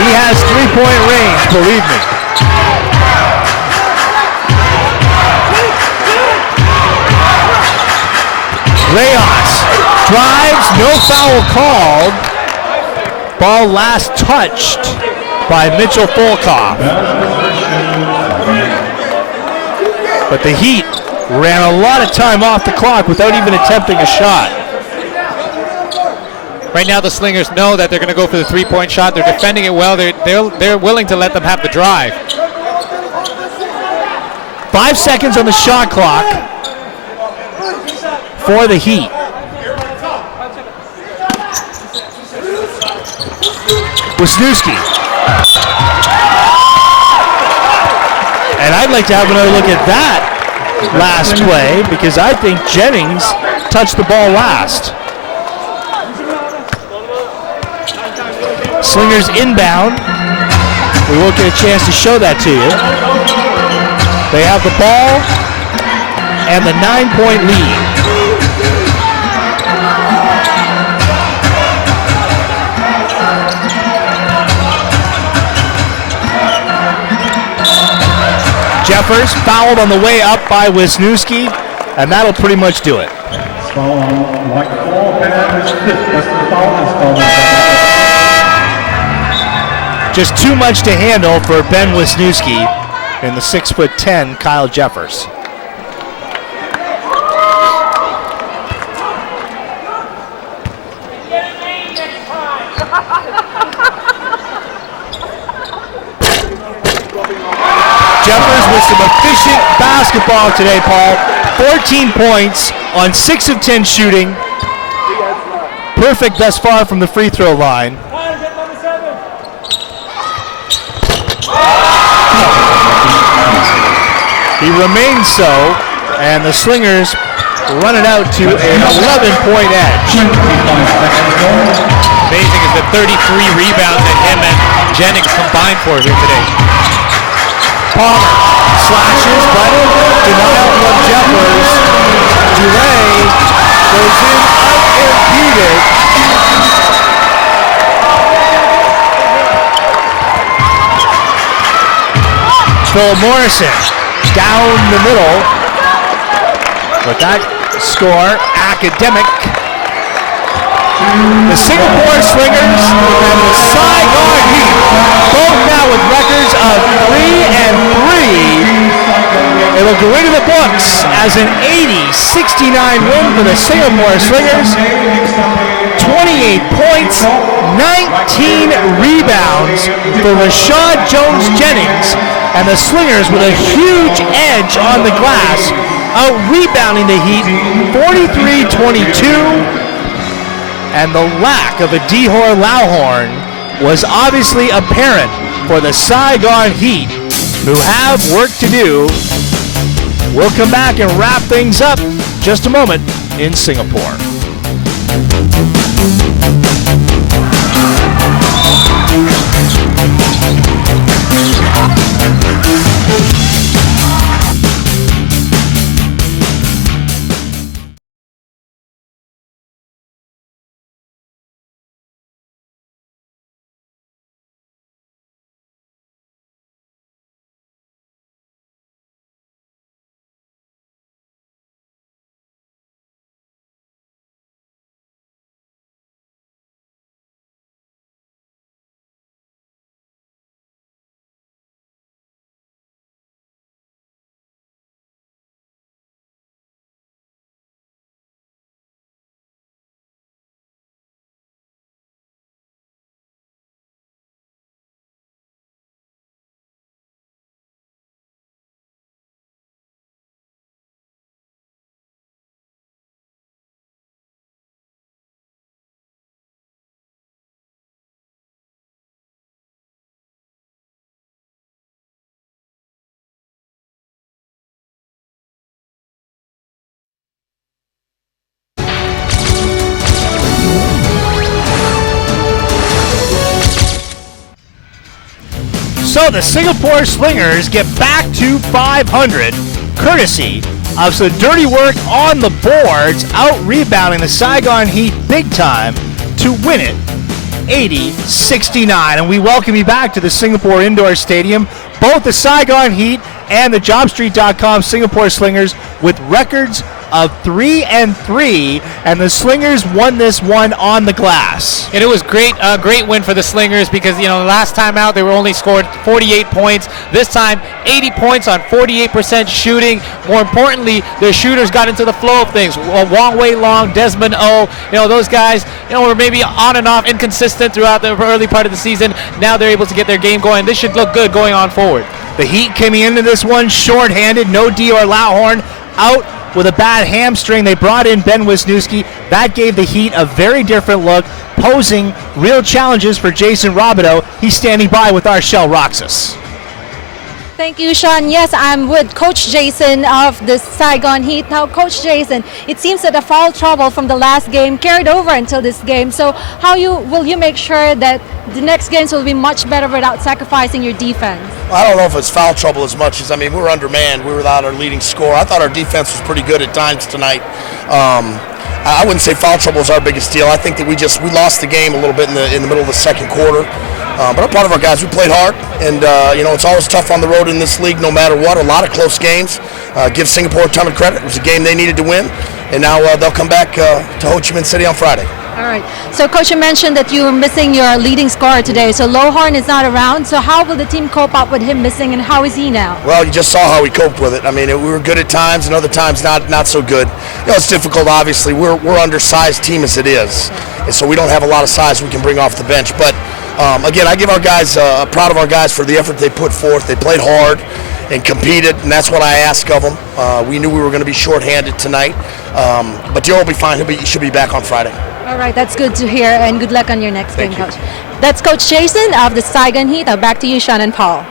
he has three-point range, believe me. Reyes drives, no foul called. Ball last touched by Mitchell Volkov. But the Heat ran a lot of time off the clock without even attempting a shot. Right now the Slingers know that they're going to go for the three-point shot. They're defending it well. They're willing to let them have the drive. 5 seconds on the shot clock for the Heat. Wisniewski. And I'd like to have another look at that last play because I think Jennings touched the ball last. Slingers inbound. We won't get a chance to show that to you. They have the ball and the 9-point lead. Jeffers fouled on the way up by Wisniewski, and that'll pretty much do it. Just too much to handle for Ben Wisniewski and the 6'10" Kyle Jeffers. Jeffers with some efficient basketball today, Paul. 14 points on 6 of 10 shooting. Perfect thus far from the free throw line. He remains so, and the Slingers run it out to an 11-point edge. Amazing is the 33 rebounds that him and Jennings combined for here today. Palmer slashes, but denial from Jeffers. Dulay goes in unimpeded. Phil Morrison down the middle. With that score, academic. The Singapore Slingers and the Saigon Heat, both now with records of 3-3. It'll go into the books as an 80-69 win for the Singapore Slingers. 28 points, 19 rebounds for Rashad Jones-Jennings, and the Slingers with a huge edge on the glass, out-rebounding the Heat 43-22. And the lack of a Dehor Lauhorn was obviously apparent for the Saigon Heat, who have work to do. We'll come back and wrap things up just a moment in Singapore. So the Singapore Slingers get back to 500, courtesy of some dirty work on the boards, out-rebounding the Saigon Heat big time to win it 80-69. And we welcome you back to the Singapore Indoor Stadium. Both the Saigon Heat and the JobStreet.com Singapore Slingers with records of 3-3, and the Slingers won this one on the glass. And it was great, great win for the Slingers because, you know, the last time out they were only scored 48 points. This time, 80 points on 48% shooting. More importantly, their shooters got into the flow of things. Wong Wei Long, Desmond O, you know, those guys, you know, were maybe on and off, inconsistent throughout the early part of the season. Now they're able to get their game going. This should look good going on forward. The Heat coming into this one short-handed. No Dior Lauhorn, out with a bad hamstring. They brought in Ben Wisniewski. That gave the Heat a very different look, posing real challenges for Jason Robideau. He's standing by with our Shell Roxas. Thank you, Sean. Yes, I'm with Coach Jason of the Saigon Heat. Now, Coach Jason, it seems that the foul trouble from the last game carried over until this game. So how will you make sure that the next games will be much better without sacrificing your defense? I don't know if it's foul trouble as much as, I mean, we were undermanned. We were without our leading scorer. I thought our defense was pretty good at times tonight. I wouldn't say foul trouble is our biggest deal. I think that we lost the game a little bit in the middle of the second quarter. But I'm proud of our guys. We played hard, and you know, it's always tough on the road in this league no matter what. A lot of close games. Give Singapore a ton of credit. It was a game they needed to win, and now they'll come back to Ho Chi Minh City on Friday. All right. So, Coach, you mentioned that you were missing your leading scorer today. So, Lohorn is not around. So, how will the team cope up with him missing, and how is he now? Well, you just saw how we coped with it. I mean, we were good at times, and other times not so good. You know, it's difficult. Obviously, we're undersized team as it is, and so we don't have a lot of size we can bring off the bench. But again, I give our guys proud of our guys for the effort they put forth. They played hard and competed, and that's what I ask of them. We knew we were going to be shorthanded tonight, but Joe will be fine. He should be back on Friday. All right, that's good to hear, and good luck on your next game, Coach. That's Coach Jason of the Saigon Heat. Now back to you, Sean and Paul.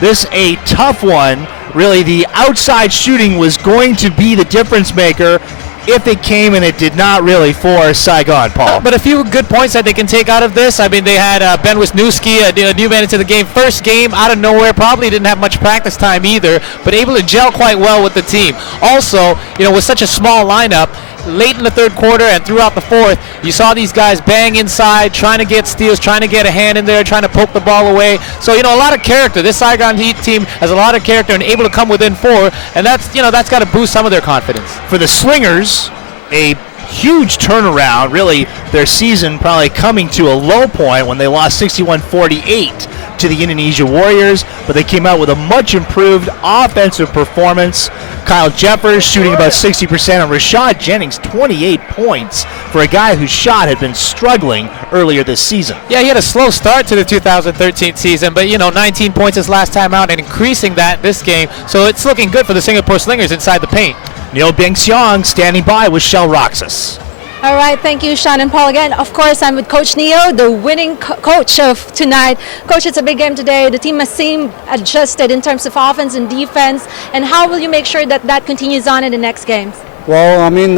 This a tough one. Really, the outside shooting was going to be the difference maker if it came, and it did not really for Saigon, Paul. But a few good points that they can take out of this. I mean, they had Ben Wisniewski, a new man into the game. First game out of nowhere, probably didn't have much practice time either, but able to gel quite well with the team. Also, you know, with such a small lineup, late in the third quarter and throughout the fourth, you saw these guys bang inside, trying to get steals, trying to get a hand in there, trying to poke the ball away. So, you know, a lot of character. This Saigon Heat team has a lot of character and able to come within four, and that's got to boost some of their confidence. For the Slingers, a huge turnaround, really their season probably coming to a low point when they lost 61-48 to the Indonesia Warriors, but they came out with a much improved offensive performance. Kyle Jeffers shooting about 60%, and Rashad Jennings 28 points for a guy whose shot had been struggling earlier this season. Yeah, he had a slow start to the 2013 season, but 19 points his last time out and increasing that this game, so it's looking good for the Singapore Slingers inside the paint. Neil Bing-Seong standing by with Shell Roxas. All right, thank you, Sean and Paul. Again, of course, I'm with Coach Neo, the winning coach of tonight. Coach, it's a big game today. The team has seemed adjusted in terms of offense and defense. And how will you make sure that that continues on in the next games? Well, I mean,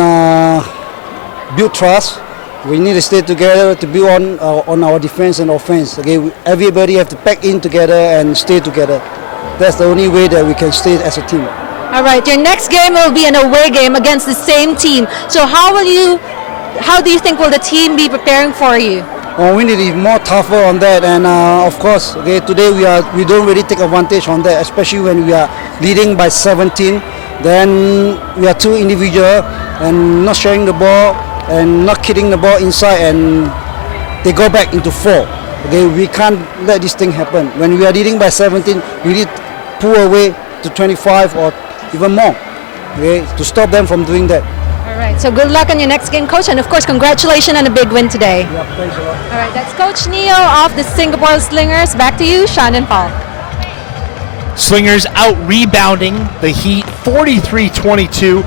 build trust. We need to stay together to build on our defense and offense. Okay, everybody have to pack in together and stay together. That's the only way that we can stay as a team. All right, your next game will be an away game against the same team. So how do you think will the team be preparing for you? Well, we need to be more tougher on that, and of course, okay, today we don't really take advantage on that, especially when we are leading by 17. Then we are too individual and not sharing the ball and not kicking the ball inside, and they go back into 4. Okay, we can't let this thing happen. When we are leading by 17, we need to pull away to 25 or even more, okay, to stop them from doing that. All right, so good luck on your next game, Coach, and of course, congratulations on a big win today. Yeah, thanks a lot. All right, that's Coach Neo of the Singapore Slingers. Back to you, Sean and Paul. Slingers out-rebounding the Heat 43-22,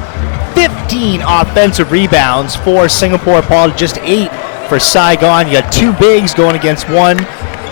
15 offensive rebounds for Singapore, Paul, just 8 for Saigon. You got 2 bigs going against 1.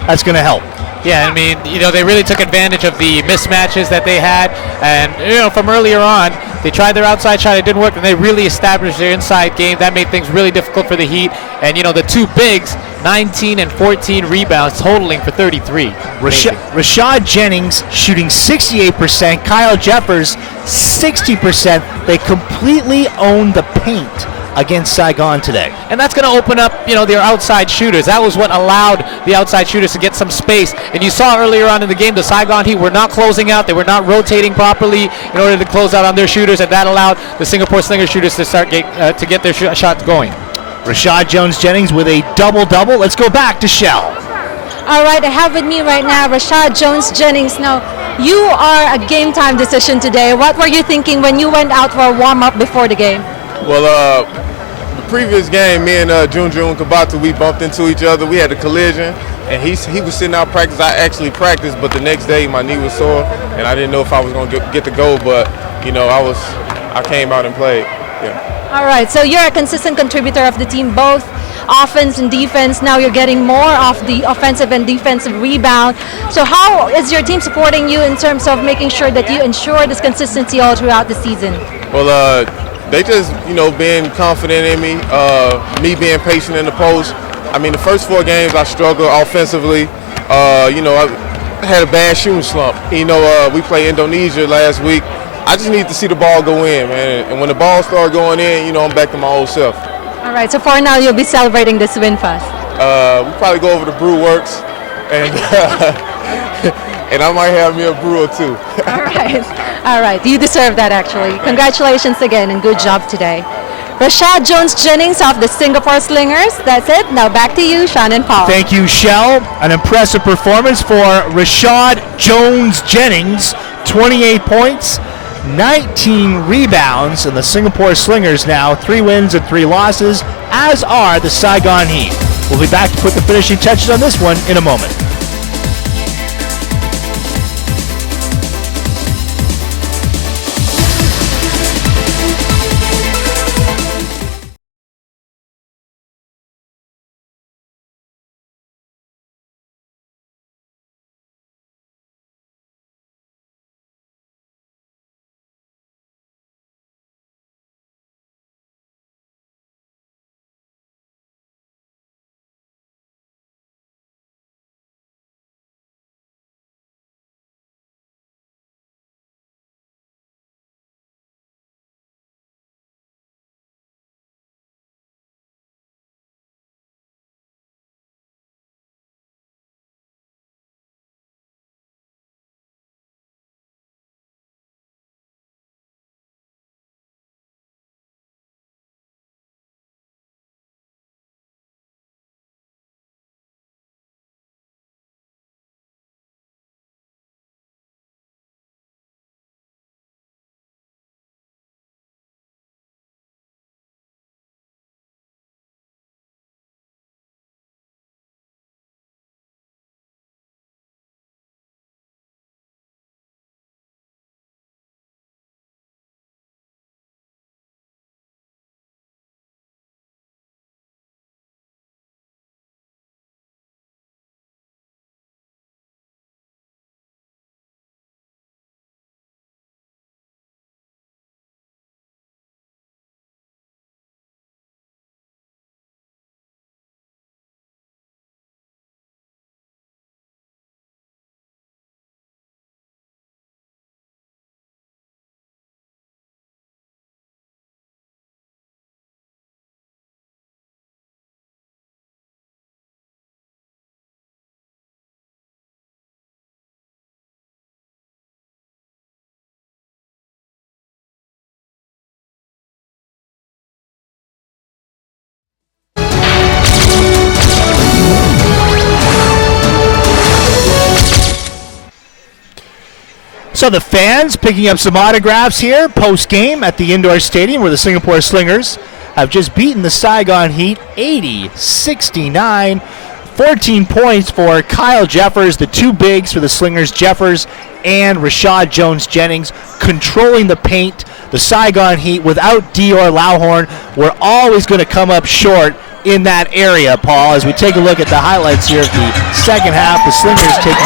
That's going to help. Yeah, I mean, they really took advantage of the mismatches that they had, and from earlier on, they tried their outside shot, it didn't work, and they really established their inside game. That made things really difficult for the Heat, and the 2 bigs 19 and 14 rebounds, totaling for 33. Rashad Jennings shooting 68%, Kyle Jeffers 60%. They completely own the paint against Saigon today. And that's going to open up, their outside shooters. That was what allowed the outside shooters to get some space. And you saw earlier on in the game, the Saigon Heat were not closing out. They were not rotating properly in order to close out on their shooters, and that allowed the Singapore Slingers shooters to start to get their shots going. Rashad Jones-Jennings with a double-double. Let's go back to Shell. All right, I have with me right now Rashad Jones-Jennings. Now, you are a game-time decision today. What were you thinking when you went out for a warm-up before the game? Well, the previous game, me and Junjun Kabatu, we bumped into each other. We had a collision, and he was sitting out practice. I actually practiced, but the next day my knee was sore, and I didn't know if I was going to get to go. But I came out and played. Yeah. All right, so you're a consistent contributor of the team, both offense and defense. Now you're getting more of the offensive and defensive rebound. So how is your team supporting you in terms of making sure that you ensure this consistency all throughout the season? Well, they just, being confident in me, me being patient in the post. I mean, the first 4 games I struggled offensively. I had a bad shooting slump. We played Indonesia last week. I just need to see the ball go in, man. And when the ball started going in, I'm back to my old self. All right, so for now, you'll be celebrating this win fast. We'll probably go over to Brew Works, and and I might have me a brew or two. All right. You deserve that, actually. Congratulations again, and good job today. Rashad Jones-Jennings of the Singapore Slingers. That's it. Now back to you, Sean and Paul. Thank you, Shell. An impressive performance for Rashad Jones-Jennings. 28 points, 19 rebounds, and the Singapore Slingers now 3 wins and 3 losses, as are the Saigon Heat. We'll be back to put the finishing touches on this one in a moment. So the fans picking up some autographs here post-game at the indoor stadium where the Singapore Slingers have just beaten the Saigon Heat 80-69. 14 points for Kyle Jeffers, the 2 bigs for the Slingers, Jeffers and Rashad Jones-Jennings, controlling the paint. The Saigon Heat, without Dior Lauhorn, were always going to come up short in that area, Paul. As we take a look at the highlights here of the second half, the Slingers taking a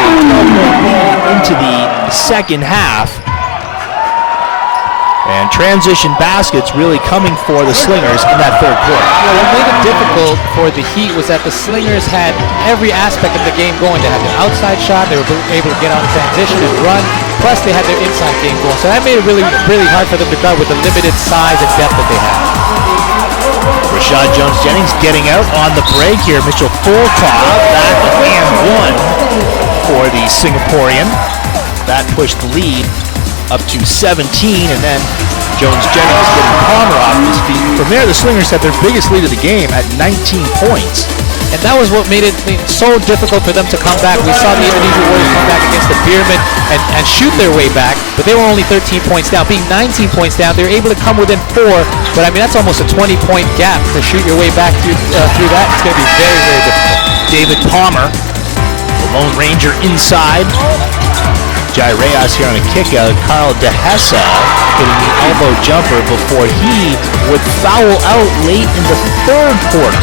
12-point lead into the second half. And transition baskets really coming for the Slingers in that third quarter. What made it difficult for the Heat was that the Slingers had every aspect of the game going. They had their outside shot, they were able to get on transition and run, plus they had their inside game going. So that made it really, really hard for them to guard with the limited size and depth that they had. Rashad Jones-Jennings getting out on the break here. Mitchell Fultop back and one for the Singaporean. That pushed the lead up to 17, and then Jones-Jennings getting Palmer off his feet. From there, the Slingers had their biggest lead of the game at 19 points. And that was what made it so difficult for them to come back. We saw the Indonesia Warriors come back against the Beermen and shoot their way back, but they were only 13 points down. Being 19 points down, they were able to come within 4, but I mean, that's almost a 20-point gap to shoot your way back through that. It's going to be very, very difficult. David Palmer, the Lone Ranger inside. Jai Reyes here on a kick out. Carl DeHessa hitting the elbow jumper before he would foul out late in the third quarter.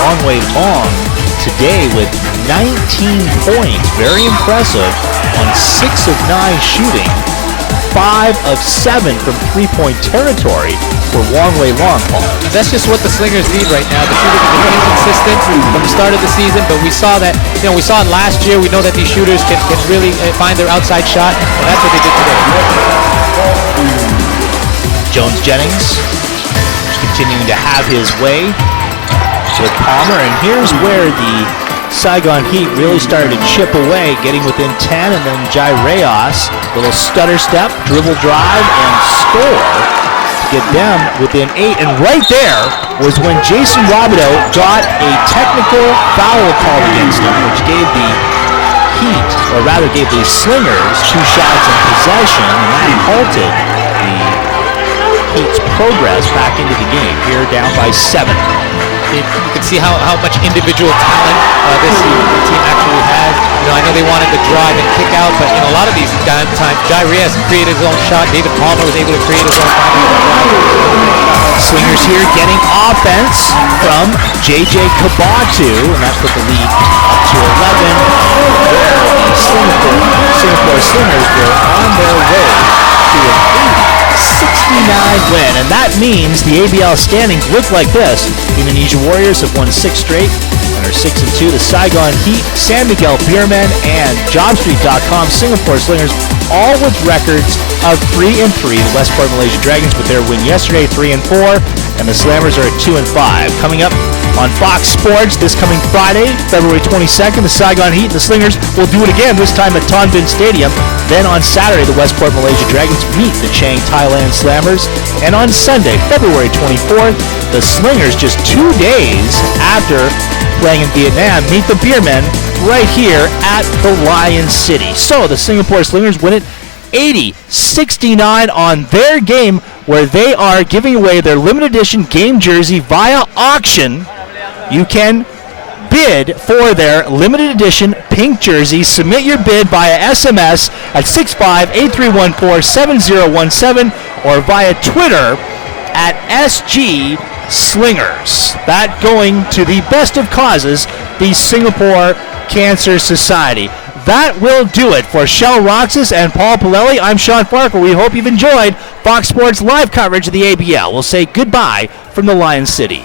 Long way long today with 19 points. Very impressive on 6 of 9 shooting. 5 of 7 from three-point territory for Wong Wei Long, Paul. That's just what the Slingers need right now. The shooters have been inconsistent from the start of the season, but we saw that, we saw it last year. We know that these shooters can really find their outside shot, and that's what they did today. Jones-Jennings continuing to have his way with Palmer, and here's where the Saigon Heat really started to chip away, getting within 10, and then Jai Reyes, little stutter step, dribble drive, and score to get them within 8. And right there was when Jason Robideau got a technical foul called against him, which gave the Heat, or rather gave the Slingers 2 shots in possession, and that halted the Heat's progress back into the game. Here down by 7. You can see how much individual talent this team actually has. I know they wanted to drive and kick out, but a lot of these times, Jai Reyes created his own shot. David Palmer was able to create his own shot. Slingers here getting offense from J.J. Kabatu, and that put the lead up to 11. Where the Singapore Slingers were on their way to an 69 win, and that means the ABL standings look like this. Indonesia Warriors have won 6 straight and are 6-2. The Saigon Heat, San Miguel Beermen, and JobStreet.com Singapore Slingers all with records of 3-3. The Westport Malaysia Dragons with their win yesterday, 3-4, and the Slammers are at 2-5. Coming up on Fox Sports this coming Friday, February 22nd, the Saigon Heat and the Slingers will do it again, this time at Ton Bin Stadium. Then on Saturday, the Westport Malaysia Dragons meet the Chiang Thailand Slammers. And on Sunday, February 24th, the Slingers, just 2 days after playing in Vietnam, meet the Beermen right here at the Lion City. So the Singapore Slingers win it 80-69 on their game, where they are giving away their limited edition game jersey via auction. You can bid for their limited edition pink jersey. Submit your bid via SMS at 65-8314-7017 or via Twitter at SG Slingers. That going to the best of causes, the Singapore Cancer Society. That will do it for Shell Roxas and Paul Pilelli. I'm Sean Farquhar. We hope you've enjoyed Fox Sports live coverage of the ABL. We'll say goodbye from the Lion City.